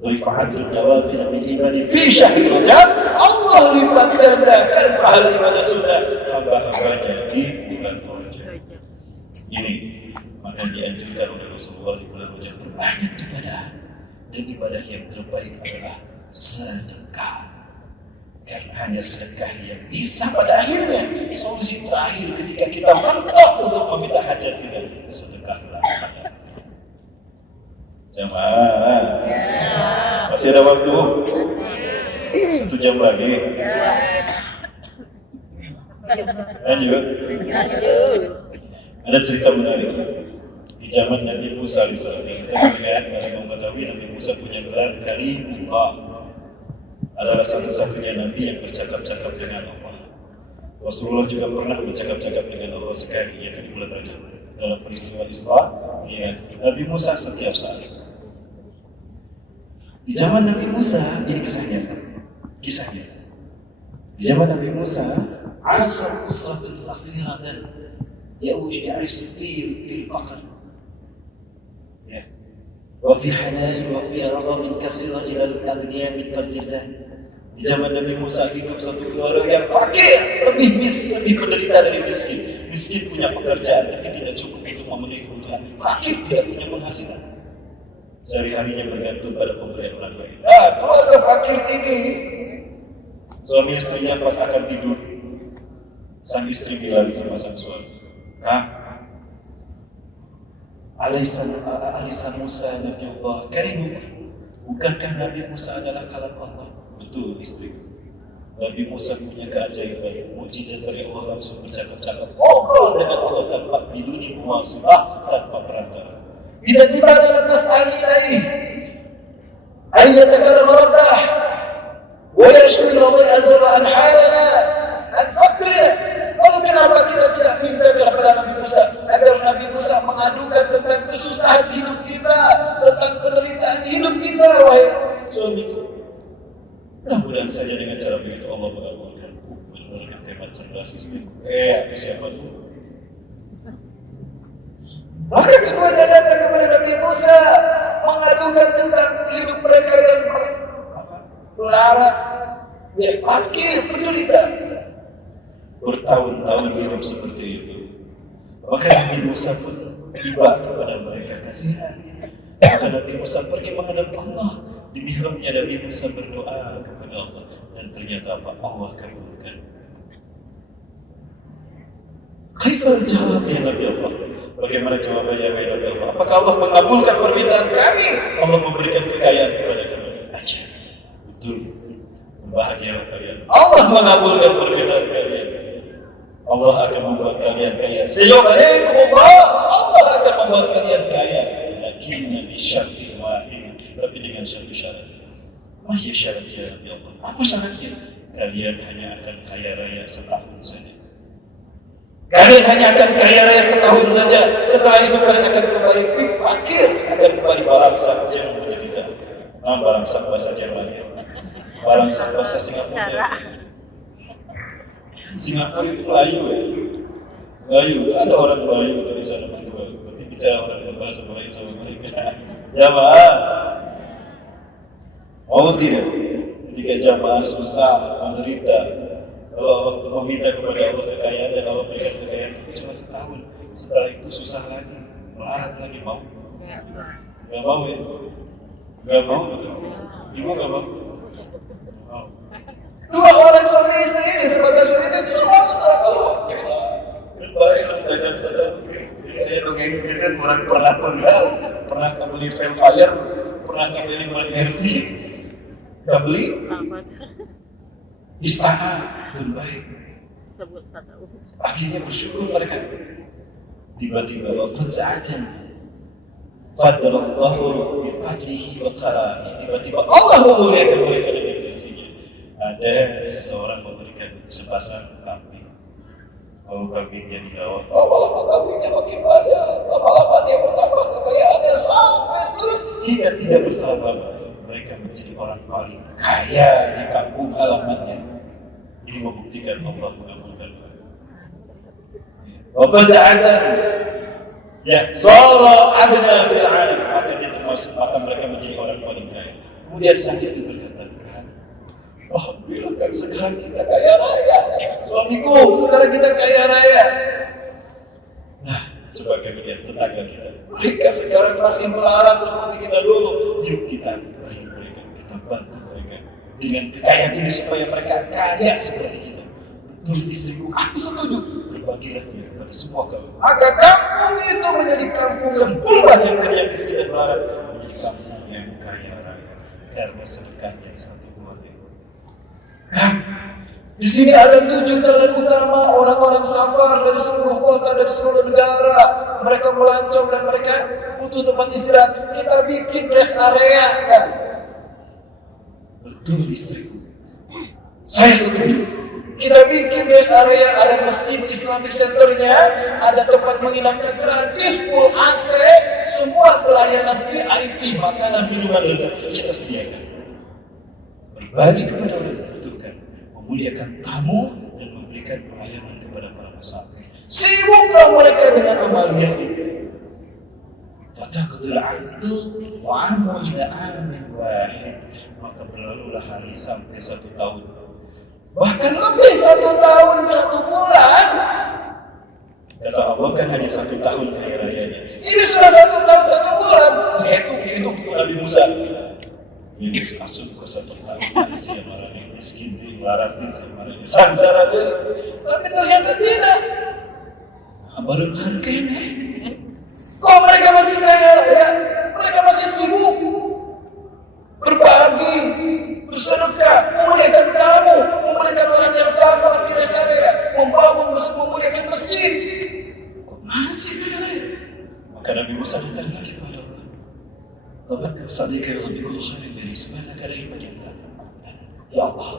Wa'ifa'atul nawafil min imani fi syahr Rajab, Allah lipat gandakan pahala ibadah sunnah hamba-hambanya di bulan Rajab. Ini maka dianjurkan oleh Rasulullah di bulan Rajab berbanyak ibadah, dan ibadah yang terbaik adalah sedekah. Karena hanya sedekah yang bisa pada akhirnya solusi terakhir ketika kita mentok untuk meminta hajat kita, sedekahlah kepada jamaah. Masih ada waktu? 1 jam lagi. Lanjut. Ada cerita menarik. Di zaman Nabi Musa misalnya, kita mendengar Nabi mengetahui Nabi Musa punya gelar Kalimullah, adalah satu-satunya Nabi yang bercakap-cakap dengan Allah. Rasulullah juga pernah bercakap-cakap dengan Allah sekali, yaitu di bulan Rajab dalam peristiwa Isra Mi'raj. Nabi Musa setiap saat. Di zaman Nabi Musa, ini kisahnya. Di zaman Nabi Musa, asal usratul akhiratan ya'rif fil faqr. Ya. Wa fi hanain wa fi raghabin kasira ila al-aghniya min fadlillah. Di zaman Nabi Musa hidup satu keluarga yang fakir, lebih miskin, lebih menderita dari miskin. Miskin punya pekerjaan tapi tidak cukup untuk memenuhi kebutuhan. Fakir tidak punya penghasilan. Sehari-harinya bergantung pada pemberian orang lain. Nah, keluarga fakir ini, suami istrinya pas akan tidur, sang istri bilang sama sang suami, "Kang, Alisa Musa Nabi Allah Karimullah. Bukankah Nabi Musa adalah kalam Allah?" Betul istri. Nabi Musa punya keajaiban, mukjizat dari Allah, langsung bercakap-cakap, ngobrol dengan Allah tanpa biduni muwasilah, tanpa perantara. Tiba-tiba dalam tas'ali ilaih ayyatakalam rabbah wa yashku ila Allah azza wa anhalana anfakirna. Lalu kenapa kita tidak minta kepada Nabi Musa agar Nabi Musa mengadukan tentang kesusahan hidup kita, tentang penderitaan hidup kita, wahai suamiku. Mudah-mudahan saja dengan cara begitu Allah mengabulkan. Benar-benar hemat cerdas istri. Siapa itu? Maka keduanya datang kepada Nabi Musa mengadukan tentang hidup mereka yang melarat, ya fakir, penderita. Bertahun-tahun hidup seperti itu. Maka Nabi Musa pun tiba kepada mereka, kasihan. Maka Nabi Musa pergi menghadap Allah. Di mihrabnya Nabi Musa berdoa kepada Allah, dan ternyata apa? Allah kabulkan. Kaifal jawab ya Nabi Allah? Bagaimana jawabannya ya Nabi Allah? Apakah Allah mengabulkan permintaan kami? Allah memberikan kekayaan kepada kami. Ajar. Betul. Bahagialah kalian. Allah mengabulkan permintaan kalian. Allah akan membuat kalian kaya. Assalamualaikum Allah. Allah akan membuat kalian kaya. Lakinna bi syartin wahid. dengan satu syarat. Oh ya syaratnya ya Allah. Apa syaratnya? Kalian hanya akan kaya raya setahun saja. Kalian hanya akan kaya raya setahun saja. Setelah itu kalian akan kembali fakir, akan kembali balangsang Jerman menjadi balangsang bahasa Jerman ya. Balangsang bahasa Singapura. Singapura itu Melayu ya. Melayu, ada orang Melayu di sana juga. Berarti bicara orang berbahasa Melayu sama mereka. Jamaah, mau tidak? Ketika jamaah susah, menderita, kalau Allah meminta kepada Allah kekayaan dan Allah berikan kekayaan itu cuma setahun. Setelah itu susah lagi, melarat lagi, mau? Gak mau ya? Gak mau? Ibu gak mau? Mau. Dua orang suami istri ini, sepasang suami itu semua Allah. Baiklah, belajar sadar. Saya dongeng kan orang pernah mengenal, pernah beli Velfire, pernah beli Mercy, gak beli istana dan baik. Akhirnya bersyukur mereka. Tiba-tiba waktu saatnya Fadlallahu bifadlihi wa karamihi. Tiba-tiba Allah memuliakan mereka dengan rezeki. Ada seseorang memberikan sepasang kambing. Kalau kambingnya dibawa, lama-lama kambingnya makin banyak, lama-lama dia bertambah kekayaannya sampai terus hingga tidak bersabar. Mereka menjadi orang paling kaya di kampung halamannya. Ini membuktikan Allah mengamalkan. Wabada'adan ya sara adna fil alam, maka dia termasuk, maka mereka menjadi orang paling kaya. Kemudian sang istri berkata, alhamdulillah kan sekarang kita kaya raya. Suamiku, sekarang kita kaya raya. Nah, coba kami lihat tetangga kita. Mereka sekarang masih melarat seperti kita dulu. Yuk kita beri mereka, kita bantu mereka dengan kekayaan ini supaya mereka kaya seperti kita. Betul istriku, aku setuju. Berbagilah dia kepada semua kaum. Maka kampung itu menjadi kampung yang berubah yang tadinya miskin dan melarat menjadi kampung yang kaya raya karena sedekahnya satu keluarga. Di sini ada 7 jalan utama orang-orang safar dari seluruh kota, dari seluruh negara. Mereka melancong dan mereka butuh tempat istirahat. Kita bikin rest area kan. Betul istriku. Saya setuju. Kita bikin rest area, ada masjid Islamic Centernya, ada tempat menginapnya gratis, full AC, semua pelayanan VIP, makanan, minuman lezat kita sediakan. Berbagi kepada orang yang membutuhkan, memuliakan tamu dan memberikan pelayanan kepada para musafir. Sibuklah mereka dengan amalia itu. Fataqdul abdu wa amu ila amin wahid, maka berlalulah hari sampai 1 tahun. Bahkan lebih 1 tahun 1 bulan. Kata Allah kan hanya 1 tahun kaya rayanya. Ini sudah 1 tahun 1 bulan. Dihitung Nabi Musa. Ini masuk ke 1 tahun Malaysia marah yang miskin di melarat di marah sangsara dia. Tapi ternyata tidak. Baru harganya. Kok mereka masih kaya raya? Mereka masih sibuk berbagi, bersedekah, memuliakan tamu, memuliakan orang yang sabar di rest area, memuliakan masjid. Kok masih kaya? Maka Nabi Musa datang lagi kepada Allah. Rabbana sadika ya Rabbi kullu khairin min subhanaka la ilaha illa anta. Ya Allah,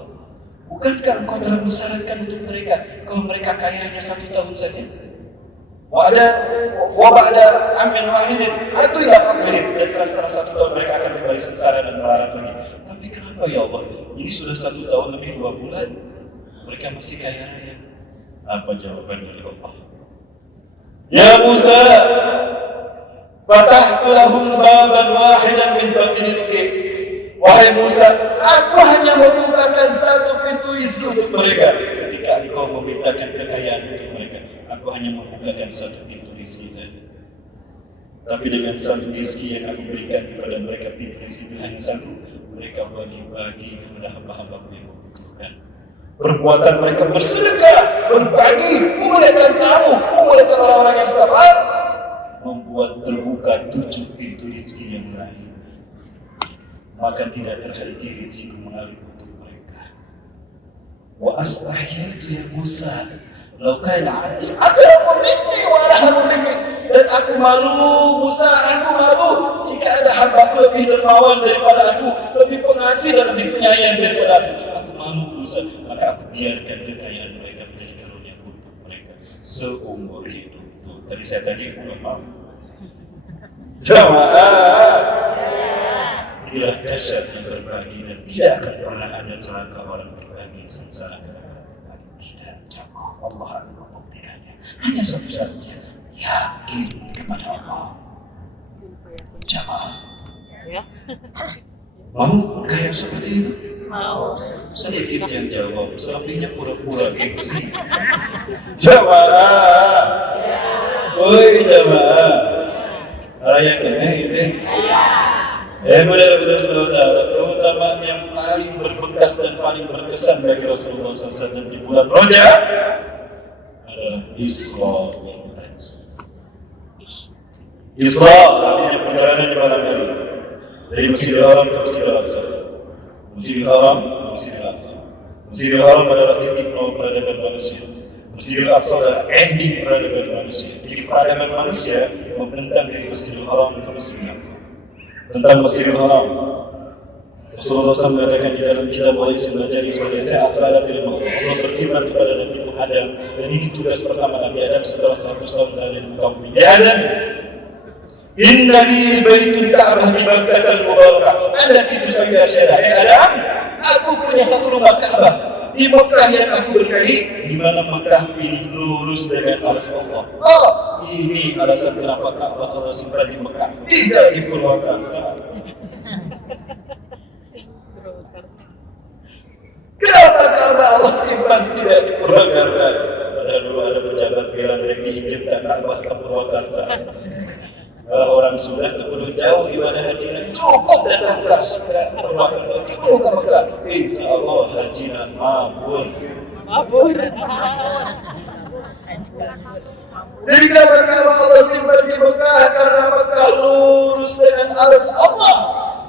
bukankah Engkau telah mensyaratkan untuk mereka kalau mereka kaya hanya 1 tahun saja? Wa ba'da amin wahidin atu ila faqrihim, dan setelah 1 tahun mereka akan kembali sengsara dan melarat lagi. Tapi kenapa ya Allah? Ini sudah 1 tahun lebih 2 bulan mereka masih kaya raya. Apa jawaban dari Allah? Ya Musa, fatahtu lahum baban wahidan min babi rizqi. Wahai Musa, aku hanya membukakan 1 pintu rezeki untuk mereka. Ketika engkau memintakan kekayaan untuk mereka, aku hanya membukakan 1 pintu rezeki saja. Tapi dengan 1 rezeki yang aku berikan kepada mereka, pintu rezeki itu hanya 1. Mereka bagi-bagi kepada hamba-hambaku yang membutuhkan. Perbuatan mereka bersedekah, berbagi, memuliakan tamu, memuliakan orang-orang yang sabar, membuat terbuka 7 pintu rezeki yang lain. Maka tidak terhenti rezeki mengalir untuk mereka. Wa astahyaitu ya Musa, law kana 'abdi akramu minni wa arhamu minni Dan aku malu, Musa, aku malu jika ada hambaku lebih dermawan daripada aku, lebih pengasih dan lebih penyayang daripada aku. Aku malu, Musa, maka aku biarkan kekayaan mereka menjadi karunia untuk mereka seumur hidup. Tuh, tadi saya belum maaf. Jamaah, inilah dahsyatnya berbagi dan tidak akan pernah ada celaka orang berbagi sengsara. Tidak, jamaah, Allah akan membuktikannya. Hanya satu saja, yakin kepada Allah. Jamaah, Ya. mau kayak seperti itu? Mau. Sedikit yang jawab, selebihnya pura-pura gengsi. Jamaah, woi jamaah, rayakan ini. Benar-benar saudara, keutamaan yang paling berbekas dan paling berkesan bagi Rasulullah SAW di bulan Rajab adalah Isra Mi'raj. Isra artinya perjalanan di malam hari dari Masjidil Haram ke Masjidil Aqsa. Masjidil Haram, Masjidil Aqsa. Masjidil Haram adalah titik nol peradaban manusia. Masjidil Aqsa adalah ending peradaban manusia. Jadi peradaban manusia membentang dari Masjidil Haram ke Masjidil Aqsa. Tentang Masjidil Haram, Rasulullah SAW mengatakan di dalam kitab Wahyu Najari Suhailnya Allah berfirman kepada Nabi Adam, dan ini tugas pertama Nabi Adam setelah 100 tahun berada di muka bumi. Ya Adam, innani baitun Ka'bah di Makkah al-Mubarakah. Anda itu saya syadah. Ya Adam, aku punya satu rumah Ka'bah di Mekah yang aku berkahi, di mana Mekah ini lurus dengan alas Allah. Ini alasan kenapa Ka'bah Allah simpan di Mekah, tidak di Purwakarta. Kenapa Ka'bah Allah simpan tidak di Purwakarta? Padahal dulu ada pejabat bilang dari diinjilkan Ka'bah ke Purwakarta. Orang sudah perlu jauh ibadah hajinya, cukup datang ke Purwakarta, dulu ke Mekah. Insya Allah hajinya mabur. Jadi kenapa Ka'bah Allah simpan di Mekah? Karena Mekah lurus dengan alas Allah.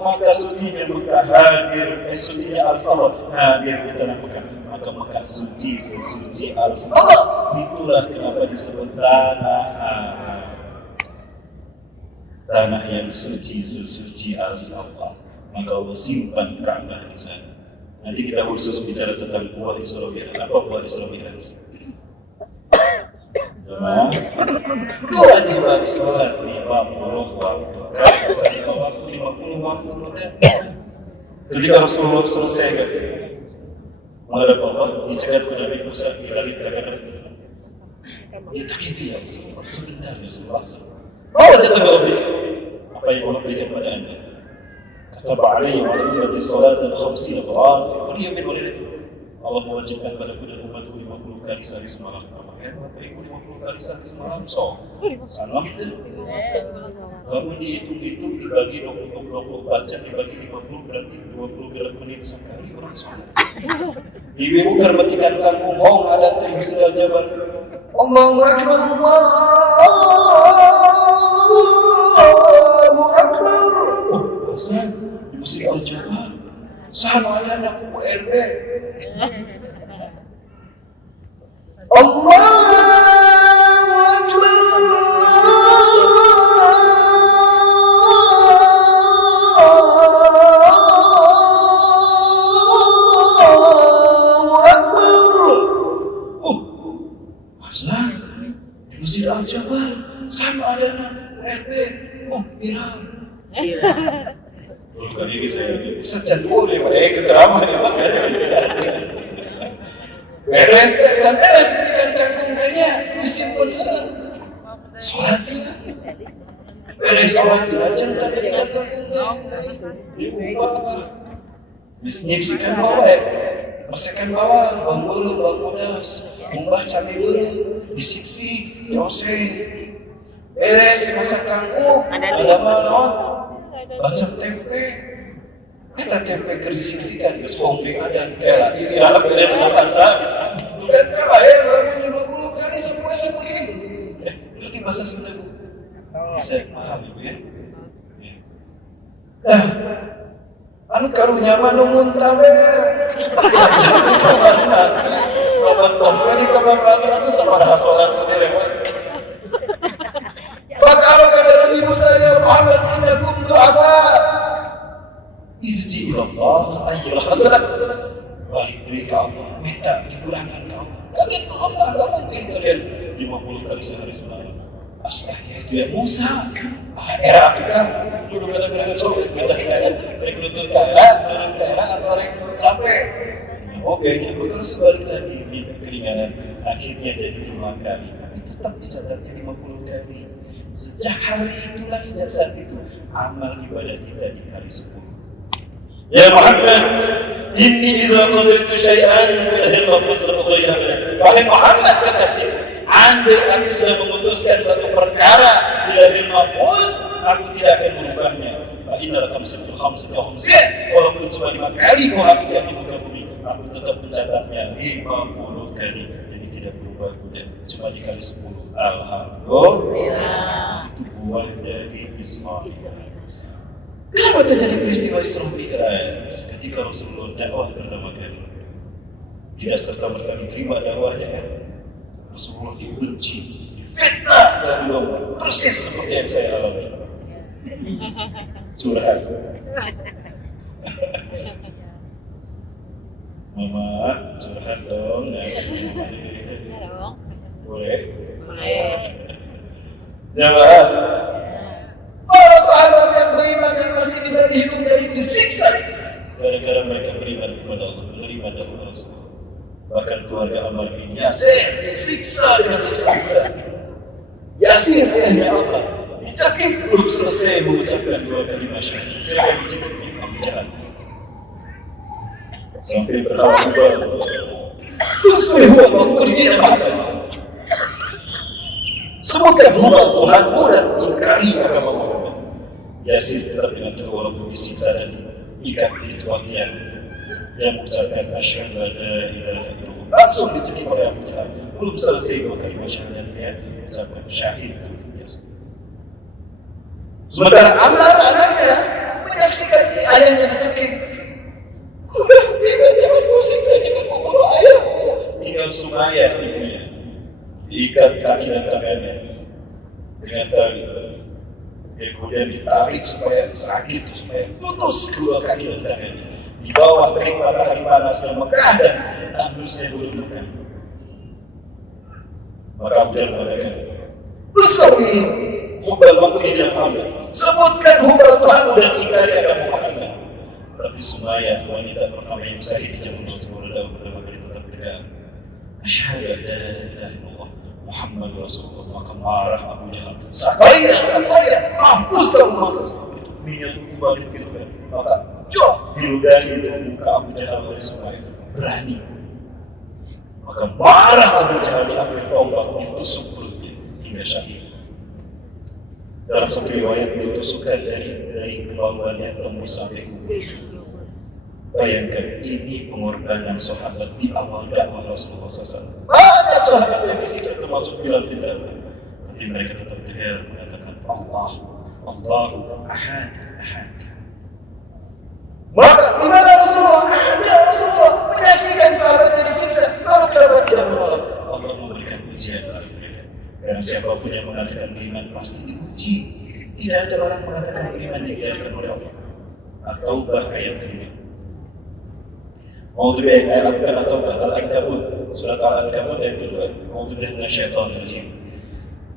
Maka sucinya Mekah hadir, sucinya alas Allah hadir di tanah Mekah. Maka Mekah suci, sesuci alas Allah. Itulah kenapa disebut tanah haram. Tanah yang suci, sesuci alas Allah. Maka Allah simpan Ka'bah di sana. Nanti kita khusus bicara tentang buah Isra Mi'raj. Apa buah Isra Mi'raj? Kewajiban sholat 50 waktu. 50 waktu. Ketika Rasulullah selesai menghadap Allah, dicegat ke Nabi Musa, kita katakan, kita kifiyah sebentar ya selesai. Bawa jatuh ke Allah, apa yang Allah berikan pada anda? Kata Ba'alai wa alaihi salat al-khamsi al-Quran kuliah min walidati. Allah mewajibkan padaku dan umatku 50 kali sehari semalam. Apa itu 50 kali sehari semalam? Salam itu. Kamu dihitung-hitung dibagi 24 jam dibagi 50 berarti 20 menit sekali orang sholat. Ibu kermetikan kangkung hong ada terbiasa jabar. Allahu Akbar, Allahu Akbar. Azan di Masjid Al-Jamaah. Sama ada anak URT. Allahu Akbar. Azan di Masjid Al-Jamaah. Sama ada anak URT. Viral. Kali ini saya Ustaz jangan boleh, keceramah ya Pak. Beres berikan kangkungnya, disimpan dalam sholat lah. Beres sholat aja udah berikan kangkungnya. Diubah, menyaksikan bawah, masakan bawah, bang bulu, bang pedas, umbah cabai dulu, disiksi, diose. Beres masak kangkung, ada malon. Baca tempe, kita tempe kerisiksikan, terus pompe ada kela ini lah beres nafasa. Bukan kela ya, bangun 50 kali semua seperti. Ngerti bahasa Sunda bu? Bisa paham ibu ya. Nah, anu karunya manu muntabe. Obat tompe di kamar mandi itu sama sholat itu lewat. balik duit ke Allah, minta dipulangkan ke Allah. Kalian Allah nggak mungkin kalian 50 kali sehari semalam. Astaga itu ya Musa. Era itu kan dulu kata-kata sobek minta kalian rekrutut kaya, turun kaya atau capek. Oke, kalau sebalik lagi minta keringanan, akhirnya jadi 5 kali, tapi tetap dicatatnya 50 kali. Sejak hari itulah, sejak saat itu amal ibadah kita dikali 10. Ya Muhammad, inni idza qadaitu syai'an fa'il mafsal ghayra. Wahai Muhammad kekasih, andai aku sudah memutuskan satu perkara di lahir mahfuz, aku tidak akan merubahnya. Fa inna lakum sittul khamsin wa khamsin. Walaupun cuma 5 kali kau hakikat di muka bumi, aku tetap mencatatnya 50 kali. Jadi tidak berubah sudah, cuma dikali 10. Alhamdulillah. Itu buah dari Islam. Kenapa terjadi peristiwa Isra Mi'raj ketika Rasulullah dakwah pertama kali? Tidak serta-merta diterima dakwahnya kan? Rasulullah dibenci, difitnah dari Allah, persis seperti yang saya alami. Curhat. Mama, curhat dong. Boleh? Boleh. Jawab. Para sahabat yang beriman yang masih bisa dihidup dari disiksa gara-gara mereka beriman kepada Allah, menerima dakwah Rasulullah. Bahkan keluarga Ammar bin Yasir disiksa dengan siksa berat. Yasir ayahnya Allah dicekik belum selesai mengucapkan 2 kalimat syahadat. Siapa dicekik? Abu Jahal. Sampai berhaluan. Terus huwa mengkurdina Muhammad. Sebutkan huwa Tuhanmu dan ingkari agama Muhammad. Yasir tetap dengan teguh walaupun disiksa dan ikat di tuannya. Dia mengucapkan asyhadu an la ilaha illallah. Langsung dicekik oleh Abu Jahal. Belum selesai 2 kalimat syahadat, dia mengucapkan syahid itu. Sementara Ammar anaknya menyaksikan ayahnya dicekik. Udah, jangan pusing saja dengan membunuh ayahku. Tinggal Sumayyah ibunya, diikat kaki dan tangannya dengan tali. Kemudian ditarik supaya sakit, supaya putus kedua kaki dan tangannya. Di bawah terik matahari panas yang megah dan tandusnya belum megah. Maka Abu Jahal mengatakan, "Usawi hubbal waqti dan Muhammad." Sebutkan hubbal Tuhanmu dan ingkari agama Muhammad. Tapi Sumayyah, wanita pertama yang syahid di zaman Rasulullah pertama kali tetap tegak. Asyhadu an la ilaha illallah Muhammad Rasulullah. Maka marah Abu Jahal. Sakaya, mampus kamu mampus. Itu minyak itu balik gitu kan. Maka diludahi itu muka Abu Jahal oleh Sumayyah. Berani. Maka marah Abu Jahal, diambil tombak, ditusuk perutnya hingga syahid. Dalam satu riwayat ditusukkan dari kepalanya tembus sampai kubur. Bayangkan ini pengorbanan sahabat di awal dakwah Rasulullah SAW. Banyak sahabat yang disiksa termasuk Bilal bin Rabah, tapi mereka tetap tegar mengatakan Allahu Ahad. Maka di mana Rasulullah ada Rasulullah menyaksikan sahabatnya disiksa, lalu kenapa tidak menolak? Allah memberikan ujian bagi mereka. Karena siapapun yang mengatakan beriman pasti diuji. Tidak ada orang mengatakan beriman dibiarkan oleh Allah. At-Taubah ayat kedua. A'udzubillahi minasyaitonir rajim. Al-Ankabut, surat Al-Ankabut ayat kedua. A'udzubillahi minasyaitonir rajim.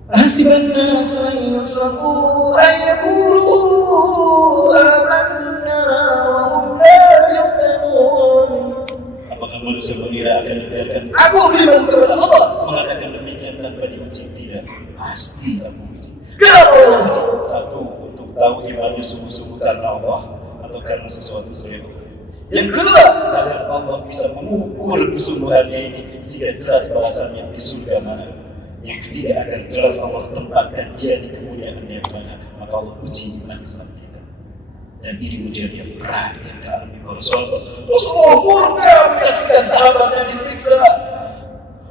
Hasiban nasu an yusraku an yaqulu amanna wa hum la yuftanun. Apakah manusia mengira akan dibiarkan aku beriman kepada Allah mengatakan demikian tanpa diuji? Tidak, pasti aku uji. Kenapa Allah uji? Satu, untuk tahu imannya sungguh-sungguh karena Allah atau karena sesuatu selain Allah. Yang kedua, agar Allah bisa mengukur kesungguhannya ini sehingga jelas balasannya di surga mana. Yang ketiga, agar jelas Allah tempatkan dia di kemuliaan yang mana. Maka Allah uji iman Islam kita. Dan ini ujian yang berat yang dialami para sahabat. Rasulullah murka menyaksikan sahabat yang disiksa.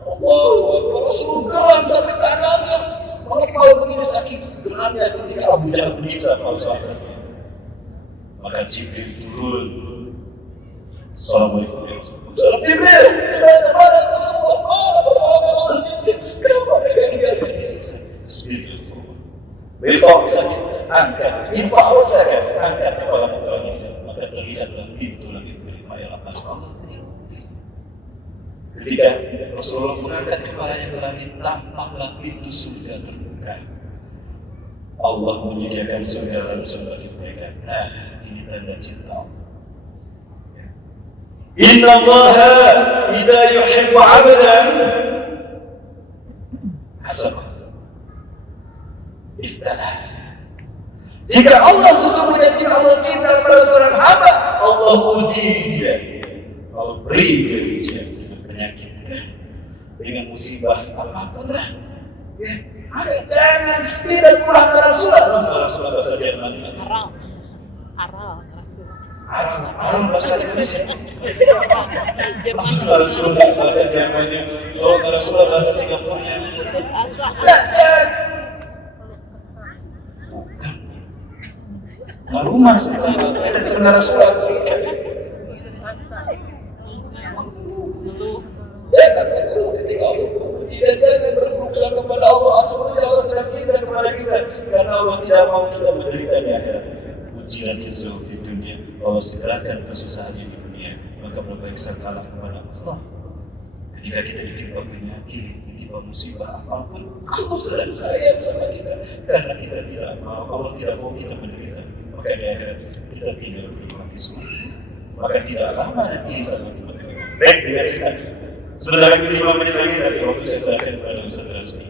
Rasulullah geram sampai tangannya. Mengepal begini sakit geramnya ketika Abu Jahal menyiksa para sahabatnya. Maka Jibril turun. Assalamualaikum warahmatullahi wabarakatuh. Jibril, mana Rasulullah? Kenapa mereka dibiarkan disiksa? Bismillah. Infak saja, angkat kepala muka ini, maka terlihatlah pintu langit berlimpah. Allah Ketika Rasulullah mengangkat kepalanya ke langit, tampaklah pintu surga terbuka. Allah menyediakan surga langsung bagi mereka. Nah, ini tanda cinta Allah. Inna Allaha idza yuhibbu 'abdan hasabah iftalah. Jika Allah cinta kepada seorang hamba, Allah uji dia. Allah beri dia ujian dengan penyakit, dengan musibah apapun lah. Jangan sepeda pulang ke Rasulullah bahasa Jerman. Aral bahasa Indonesia. Rasulullah bahasa Jermannya. Kalau Rasulullah bahasa Singapurnya. Putus asa. Rumah ada cerita Rasulullah. Jangan ketika Allah jangan berburuk sangka kepada Allah. Sebetulnya Allah sedang cinta kepada kita, karena Allah tidak mau kita menderita di akhirat. Ujian jauh di dunia, Allah segerakan kesusahannya di dunia, maka berbaik sangkalah kepada Allah. Ketika kita ditimpa penyakit, ditimpa musibah apapun, Allah sedang sayang sama kita, karena kita tidak mau, Allah tidak mau kita menderita. Maka di akhirat kita tidak menikmati surga. Maka tidak lama nanti sama nikmati. Baik, dengan cerita. Sebentar lagi 5 menit lagi dari waktu saya serahkan kepada Ustaz Rasmi.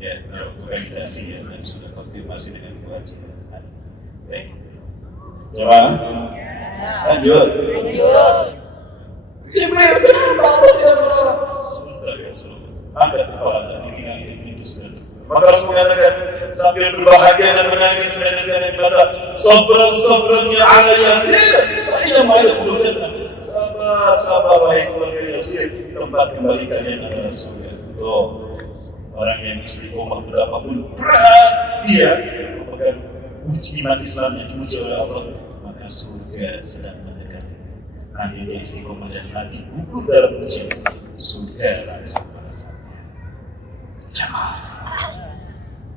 Ya, untuk meditasi ya, dan sudah konfirmasi dengan Bu Haji. Baik. Jemaah, lanjut. Jibril, kenapa Allah tidak menolak? Sebentar ya Rasulullah. Angkat kepala Anda, ditinggal itu sudah. Maka Rasul mengatakan sambil berbahagia dan menangis meneteskan air mata, sabrun ya ala yasir, fa inna ma yadkhulul jannah. Sabar wahai keluarga Yasir, tempat kembali kalian adalah surga. Tuh, orang yang istiqomah betapapun berat dia merupakan uji iman Islam yang diuji oleh Allah, maka surga sedang mendekati. Andai dia istiqomah dan mati gugur dalam ujian, surga langsung merasakannya. Jamaah,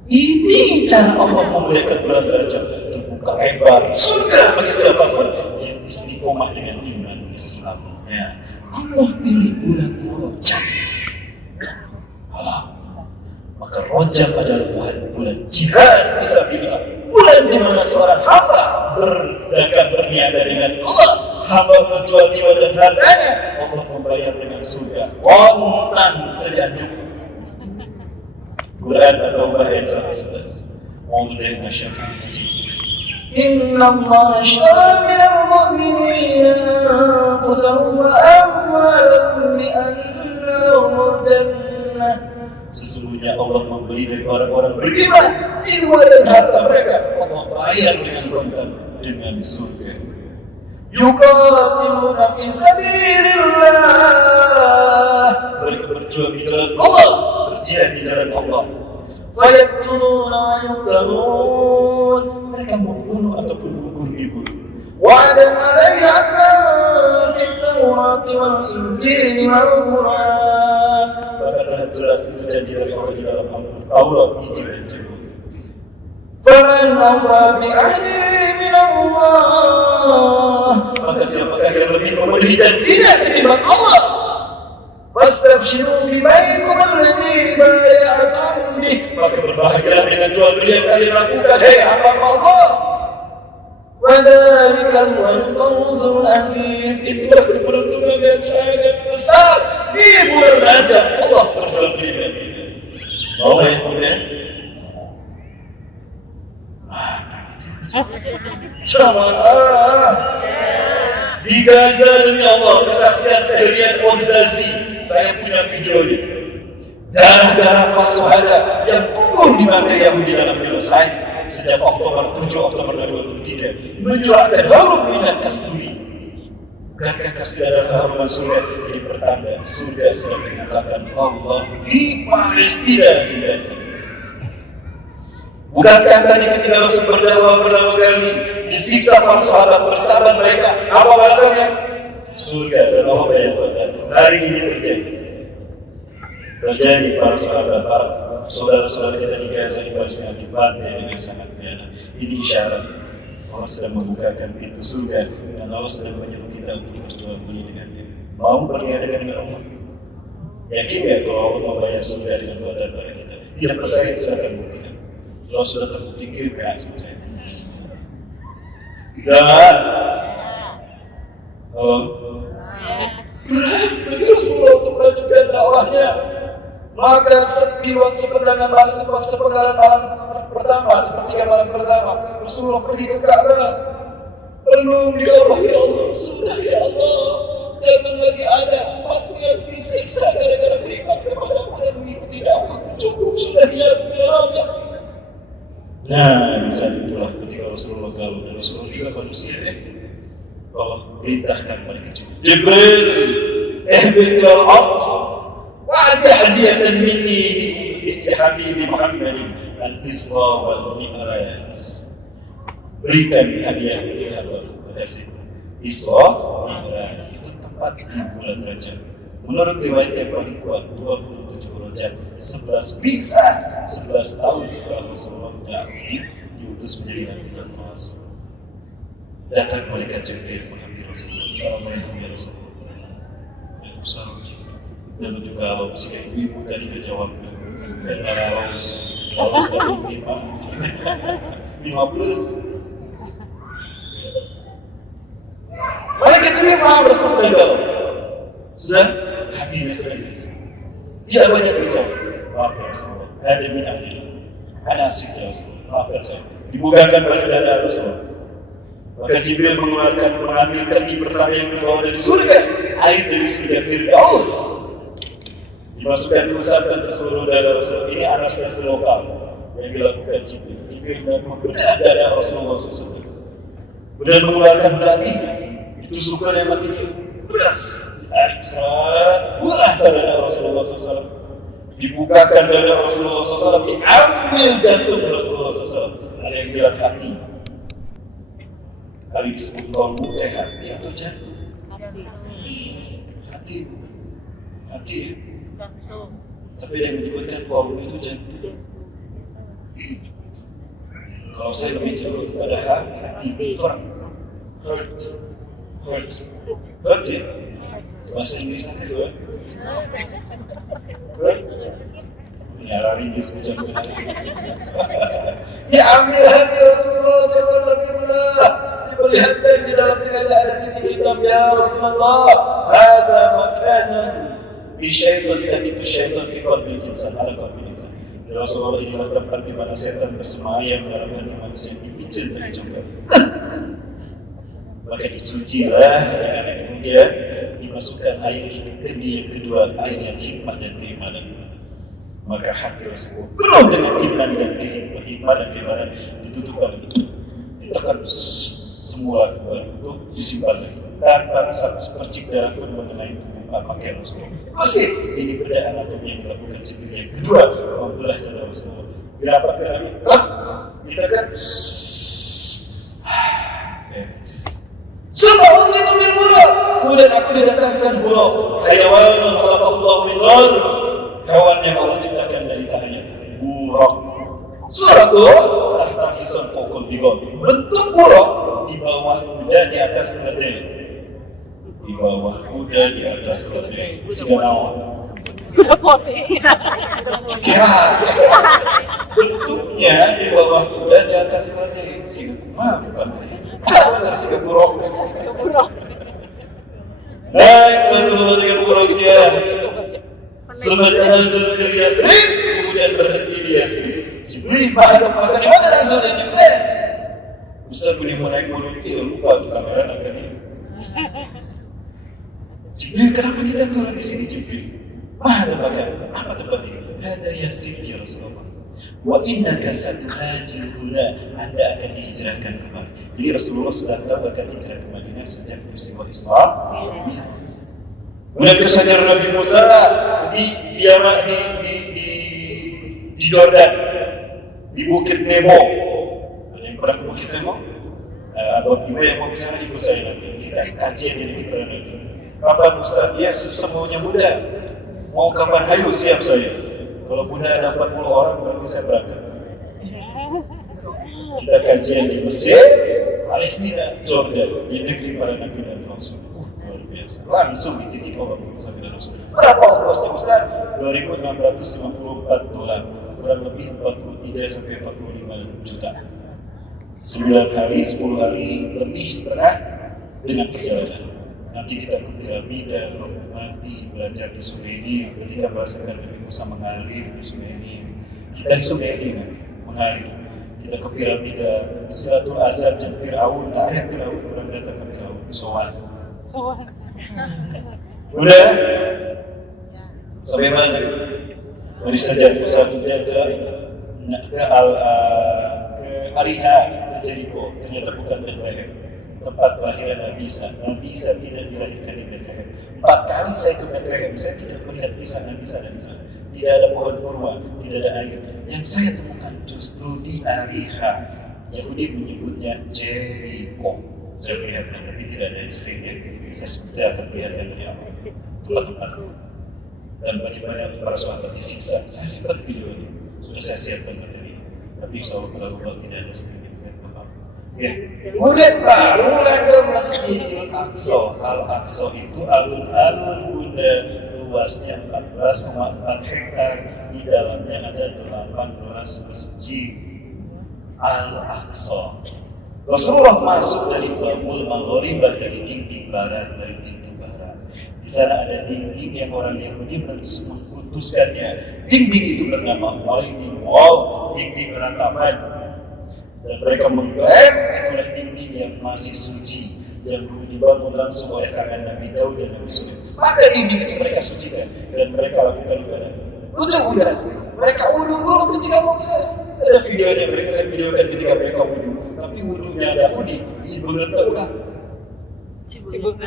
ini cara Allah memuliakan bulan Rajab, terbuka lebar surga bagi siapapun yang istiqomah dengan iman Islamnya. Allah pilih bulan Rajab. Maka Rajab adalah bulan jihad fisabilillah, bulan di mana seorang hamba berdagang berniaga dengan Allah, hamba menjual jiwa dan hartanya, Allah membayar dengan surga kontan tergantung. Quran At-Taubah ayat 111. A'udzubillahi minasyaitonir rajim. Inna Allah ashtara minal mu'minina anfusahum wa amwalahum bi anna lahumul jannah. Sesungguhnya Allah membeli dari orang-orang beriman jiwa dan harta mereka. Allah bayar dengan kontan dengan surga. Yuqatiluna fi sabilillah. Mereka berjuang di jalan Allah, berjihad di jalan Allah. Fayaqtuluna wa yuqtalun. Mereka membunuh ataupun gugur dibunuh. Wa'adan 'alaihi haqqan fit Taurat wal Injil wal Quran. Maka telah jelas itu janji dari Allah di dalam Taurat, Injil dan Zabur. Faman awfa bi ahdi min Allah. Maka siapakah yang lebih memenuhi janjinya ketimbang Allah? Fastabshiru bibaikum alladhi bay'atum bih. Maka berbahagialah dengan jual beli yang kalian lakukan, hei hamba Allah. Wa dzalika huwal fawzul azim. Itulah keberuntungan yang sangat besar di bulan Rajab. Allah berjual beli dengan kita. Mau ya kemudian? Jamaah di Gaza demi Allah, kesaksian seharian Omzazi. Saya punya videonya. Darah-darah para syuhada yang turun di mata Yahudi dalam Palestina sejak Oktober 7 Oktober 2023 menjualkan harum minat kasturi. Bukankah kasturi adalah haruman surga? Jadi pertanda surga sedang dibukakan Allah di Palestina di Gaza. Bukankah tadi ketika Rasul berdakwah pertama kali disiksa para sahabat bersahabat mereka, apa balasannya? Surga dan Allah bayar kontan. Hari ini terjadi para sahabat, para saudara-saudara kita di Gaza di Palestina dibantai dengan sangat nyata. Ini isyarat Allah sedang membukakan pintu surga dan Allah sedang menyuruh kita untuk berjual beli dengannya. Mau berniaga dengan Allah, Yakin ya kalau Allah membayar surga dengan buatan pada kita? Tidak percaya, silakan buktikan. Kalau sudah terbukti, kirim ya sama saya. Dan bagi Rasulullah untuk melanjutkan dakwahnya, maka sepenggalan malam pertama, sepertiga malam pertama, Rasulullah pergi ke Ka'bah, renung di Allah, ya Allah, sudah ya Allah, jangan lagi ada umatku yang disiksa gara-gara beriman kepadamu dan mengikuti dakwahku. Cukup sudah ya Rabbi. Nah, bisa itulah ketika Rasulullah galau dan Rasulullah juga manusia. Allah perintahkan mereka Jibril, ihbit ilal ard wa'ti hadiyatan minni li habibi Muhammadin al-Isra wal Mi'raj. Berikan hadiah untuk hambaku kekasih. Isra Mi'raj itu tempat di bulan Rajab. Menurut riwayat yang paling kuat 27 Rajab, 11 tahun setelah Rasulullah diutus menjadi nabi dan rasul. Datang malaikat Jibril menghampiri Rasulullah. Assalamualaikum ya Rasulullah. Waalaikumsalam. Dan juga Allah bersihkan ibu tadi menjawab. Kata Allah tadi 5 plus. Malaikat Jibril paham Rasulullah galau. Sudah hatinya sedikit. Tidak banyak bicara. Maaf ya Rasulullah. Ada min ahli. Ana asik ya Rasulullah. Maaf ya saya. Dibukakan pada dada Rasulullah. Maka Jibril mengambilkan di pertama yang dibawa dari surga, air dari surga Firdaus. Dimasukkan diusapkan ke seluruh dada Rasulullah. Ini anestesi lokal yang dilakukan Jibril. Jibril membedah dada Rasulullah SAW. Kemudian mengeluarkan belati, ditusukkan yang mati dia. Beras. Buah dada Rasulullah SAW. Dibukakan dada Rasulullah SAW, diambil jantung Rasulullah SAW. Ada yang bilang hati. Kali disebut kolbu, hati atau jantung? Hati. Hati ya? Tapi yang menyebutkan kolbu itu jantung. Kalau saya lebih cenderung kepada hati, heart ya? Bahasa Inggris nanti dua. Menyalari dia semacam itu. Diambil hati Rasulullah SAW. Diperlihatkan di dalam tidak ada titik hitam ya Rasulullah. Ada makanan di syaitan dan itu syaitan fi qalbil insan ala qalbil insan. Rasulullah inilah tempat di mana setan bersemayam dalam hati manusia yang dipicil dari juga. Maka disucilah dan kemudian dimasukkan air kendi yang kedua, air yang hikmah dan keimanan. Maka hati Rasulullah penuh dengan iman dan hikmah dan keimanan ditutupkan itu, ditekan semua untuk disimpan tanpa sepercik darah pun mengenai tubuh pakaian Rasulullah. Masih ini beda anatomi yang dilakukan Jibril. Yang kedua membelah dada Rasulullah. Dirapatkan lagi, ditekan. Semua itu min buruk. Kemudian aku didatangkan buruk. Hayawan khalaqallahu min nur. Hewan yang Allah ciptakan dari cahaya. Buruk. Suratuh tahta hisan pokol bigon. Bentuk buruk di bawah kuda di atas keledai. Di bawah kuda di atas keledai. Sudah naon. Kuda poni. Bentuknya di bawah kuda di atas keledai. Siapa? Benar sih keburuk. Naik Rasulullah dengan buruknya. Sementara Jibril di Yasrib, kemudian berhenti di Yasrib. Jibril makan di mana langsung di Jibril? Ustaz boleh mau naik buruk dia lupa tuh kamera akan ini. Jibril, kenapa kita turun di sini Jibril? Mana makan? Apa tempat ini? Ada Yasrib ya Rasulullah. Wa innaka satuhajiru huna, Anda akan dihijrahkan kembali. Jadi Rasulullah sudah tahu akan hijrah ke Madinah sejak peristiwa Isra. Kemudian kesajar Nabi Musa di Jordan, di Bukit Nebo. Ada yang pernah ke Bukit Nebo? Ada ibu yang mau ke sana ikut saya nanti. Kita kajian ini kepada Nabi. Kapan Ustaz? Ya semuanya Bunda. Mau kapan? Ayo siap saya. Kalau Bunda ada 40 orang berarti saya berangkat. Kita kajian di Mesir, Palestina, Jordan, di negeri para Nabi dan Rasul. Luar biasa. Langsung di titik titik Allah Sabila Rasul. Berapa ongkosnya Ustaz? $2.654, kurang lebih 43 sampai 45 juta. 9 hari, 10 hari lebih setengah dengan perjalanan. Nanti kita ke piramida, mati, belajar di sungai Nil, ketika merasakan Nabi Musa mengalir di sungai Nil. Kita di sungai Nil mengalir. Kita ke piramida, Silatul Azab dan Fir'aun, tak ada Fir'aun, orang datang ke Fir'aun, soal. Udah? Sampai mana tadi? Dari saja Musa menjaga ke Ariha, ke Jericho, ternyata bukan Bethlehem, tempat kelahiran Nabi Isa. Nabi Isa tidak dilahirkan di Bethlehem. 4 kali saya ke Bethlehem, saya tidak melihat Nabi Isa dan Isa. Tidak ada pohon kurma, tidak ada air. Yang saya temukan justru di Ariha. Yahudi menyebutnya Jericho. Saya melihatnya, tapi tidak ada istrinya. Saya seperti akan melihatnya dari awal. Tempat-tempat. Dan bagaimana para sahabat disiksa. Saya simpan video ini. Sudah saya siapkan materi. Tapi insya Allah kalau tidak ada sedikit. Ya. Kemudian barulah ke Masjidil Aqsa. Al-Aqsa itu alun-alun bunda, luasnya 14,4 hektar. Di dalamnya ada 18 masjid. Al-Aqsa. Rasulullah masuk dari Babul Maghribah, dari dinding barat, dari pintu barat. Di sana ada dinding yang orang Yahudi memutuskannya. Dinding itu bernama Wailing Wall, dinding ratapan. Dan mereka mengklaim itulah dinding yang masih suci, yang dulu dibangun langsung oleh tangan Nabi Daud dan Nabi Sulaiman. Maka dinding itu mereka sucikan dan mereka lakukan ibadah. Lucu udah, mereka wudu dulu ketika mau ke sana. Ada videonya, saya videokan ketika mereka wudu. Tapi wudunya ada Udi, si bunga terulang. Si bunga.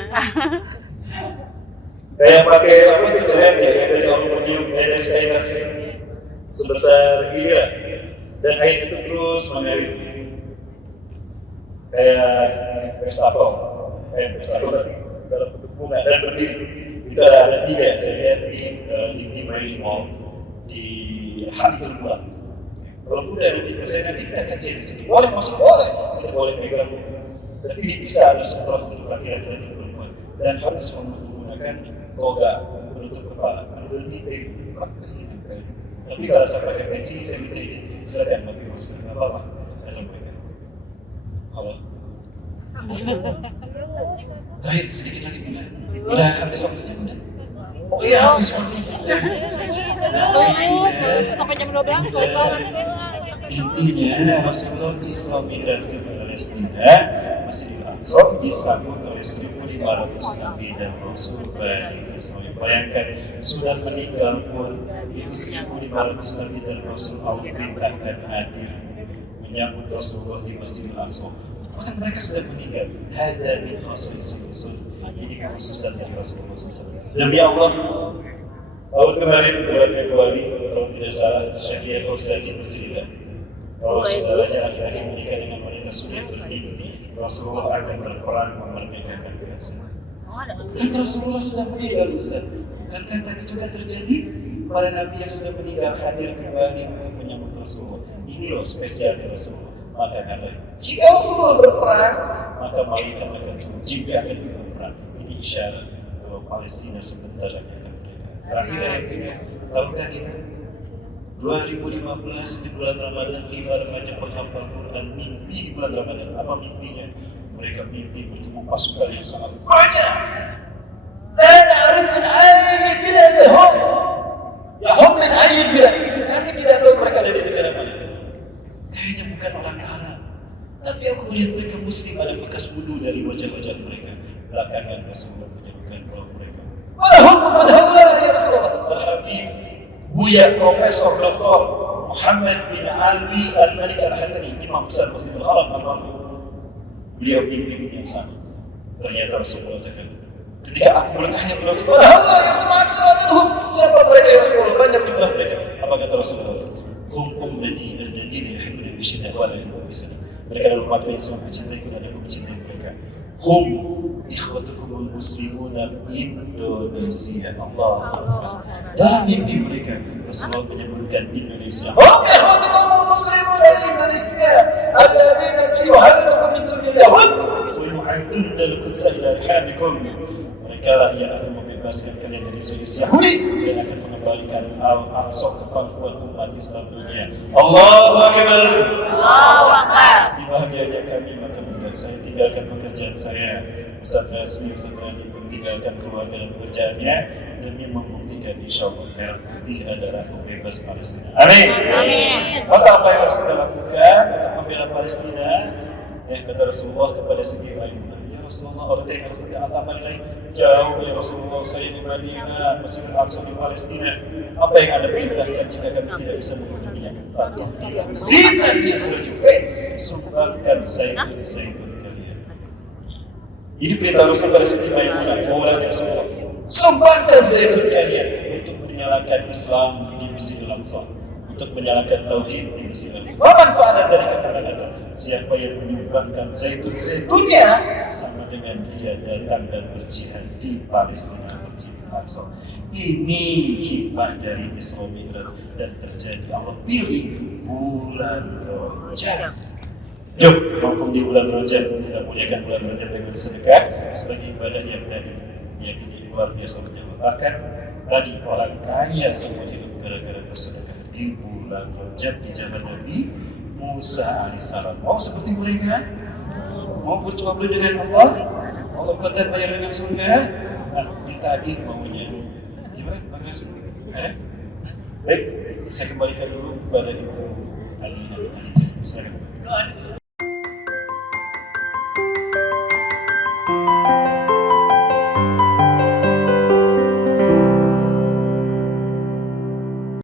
Kayak pakai apa pencahayaan ya, dari aluminium, dari stainless sebesar giliran, dan air itu terus mengalir. Kayak pestapel dalam bentuk bunga dan berdiri. Itu ada 3 saya lihat di Wailing Wall di Habitul Bulan. Kalau udah nanti kita kaji di sini, boleh masuk, boleh, tidak boleh pegang, tapi dipisah harus setelah untuk laki-laki dan perempuan, dan harus menggunakan toga menutup kepala. Kalau berhenti tapi kalau saya pakai peci, saya minta izin, silakan, tapi masih nggak apa-apa, ada mereka. Allah. Terakhir sedikit lagi mulai. Udah habis waktunya udah. Oh iya habis waktunya. Sampai jam 12 selesai. Intinya Rasulullah Islam hijrah ke Palestina, Masjidil Aqsa disambut oleh 1.500 Nabi dan Rasul Bani Israil. Bayangkan sudah meninggal pun itu 1.500 Nabi dan Rasul Allah perintahkan hadir menyambut Rasulullah di Masjidil Aqsa. Maka mereka sudah meninggal. Hada min khasaisil Rasul. Ini kekhususan dari Rasulullah SAW. Demi Allah, tahun kemarin bulan Februari kalau tidak salah Syahriah Kausaji bercerita kalau saudaranya laki-laki menikah dengan wanita sudah bermimpi Rasulullah akan berperan memerdekakan Gaza. Kan Rasulullah sudah meninggal Ustaz. Kan tadi juga terjadi para nabi yang sudah meninggal hadir kembali untuk menyambut Rasulullah. Ini loh spesial Rasulullah. Maka kata jika Rasulullah berperang maka malaikat akan turun, Jibril akan berperang. Ini isyarat bahwa Palestina sebentar lagi akan merdeka. Terakhir akhirnya tahukah kita 2015 di bulan Ramadan 5 remaja penghafal Quran mimpi di bulan Ramadan. Apa mimpinya? Mereka mimpi bertemu pasukan yang sangat banyak. Dan arif min ayyid biladihum. Ya hum min ayyid biladihum. Kami tidak tahu mereka dari negara mana. Kayaknya bukan orang Arab. Tapi aku melihat mereka muslim, ada bekas wudu dari wajah-wajah mereka. Belakangan Rasulullah menyebutkan bahwa mereka Padahal ya Rasulullah Al-Habib Buya Profesor Dr. Muhammad bin Alwi Al-Malik Al-Hasani, Imam besar Masjidil Haram Al-Marhum. Beliau mimpi yang sama. Ternyata Rasulullah katakan, ketika aku bertanya kepada Rasulullah, ya Rasulullah, siapa mereka ya Rasulullah? Banyak jumlah mereka. Apa kata Rasulullah? Hum ummati alladziina yuhibbuna bisyiddah wa la yuhibbuna bisyiddah. Mereka adalah umatku yang sangat mencintaiku dan aku mencintai mereka. Hum ikhwatukumul muslimuna Indonesia. Allah. Dalam mimpi mereka Rasulullah menyebutkan Indonesia. Hum ikhwatukumul muslimuna Indonesia alladzina sayuharrirukum min dzulmil yahud wa yu'adduna al-qudsa ila arhamikum. Mereka lah yang akan membebaskan kalian dari Indonesia Yahudi dan akan mengembalikan Al-Aqsa ke pangkuan umat Islam dunia. Allahu Akbar. Allahu Akbar. Di bahagianya kami maka benar saya tinggalkan pekerjaan saya. Ustaz Rasmi, Ustaz Rani meninggalkan keluarga dan pekerjaannya demi membuktikan insyaallah merah putih adalah pembebas Palestina. Amin. Amin. Maka apa yang harus kita lakukan untuk membela Palestina? Kata Rasulullah kepada Siti Aisyah, ya Rasulullah, orang yang sedang amal lain jauh ya Rasulullah, saya di Madinah, Masjidil Aqsa di Palestina. Apa yang Anda perintahkan jika kami tidak bisa mengunjunginya? Zita di Israel, sumbangkan zaitun kalian. Ini perintah Rasul pada Siti Aisyah, Maulana Rasulullah. Sumbangkan zaitun kalian untuk menyalakan Islam di Masjidil Aqsa, untuk menyalakan tauhid di Masjidil Aqsa. Apa manfaat dari kata-kata? Siapa yang menyumbangkan zaitun-zaitunnya sama dengan dia datang dan berjihad di Palestina, Masjidil Aqsa. Ini hikmah dari Isra Mi'raj dan terjadi. Allah pilih bulan Rajab. Yuk, mumpung di bulan Rajab, kita muliakan bulan Rajab dengan sedekah sebagai ibadah yang tadi yakini luar biasa menyebut. Bahkan tadi orang kaya semua hidup gara-gara bersedekah di bulan Rajab di zaman Nabi Musa alaihissalam. Mau seperti mereka? Mau berjual beli dengan Allah? Allah kata bayar dengan surga? Nah, ditagih maunya. Gimana? Makasih. Baik, saya kembalikan dulu kepada Ibu Alina. Silakan.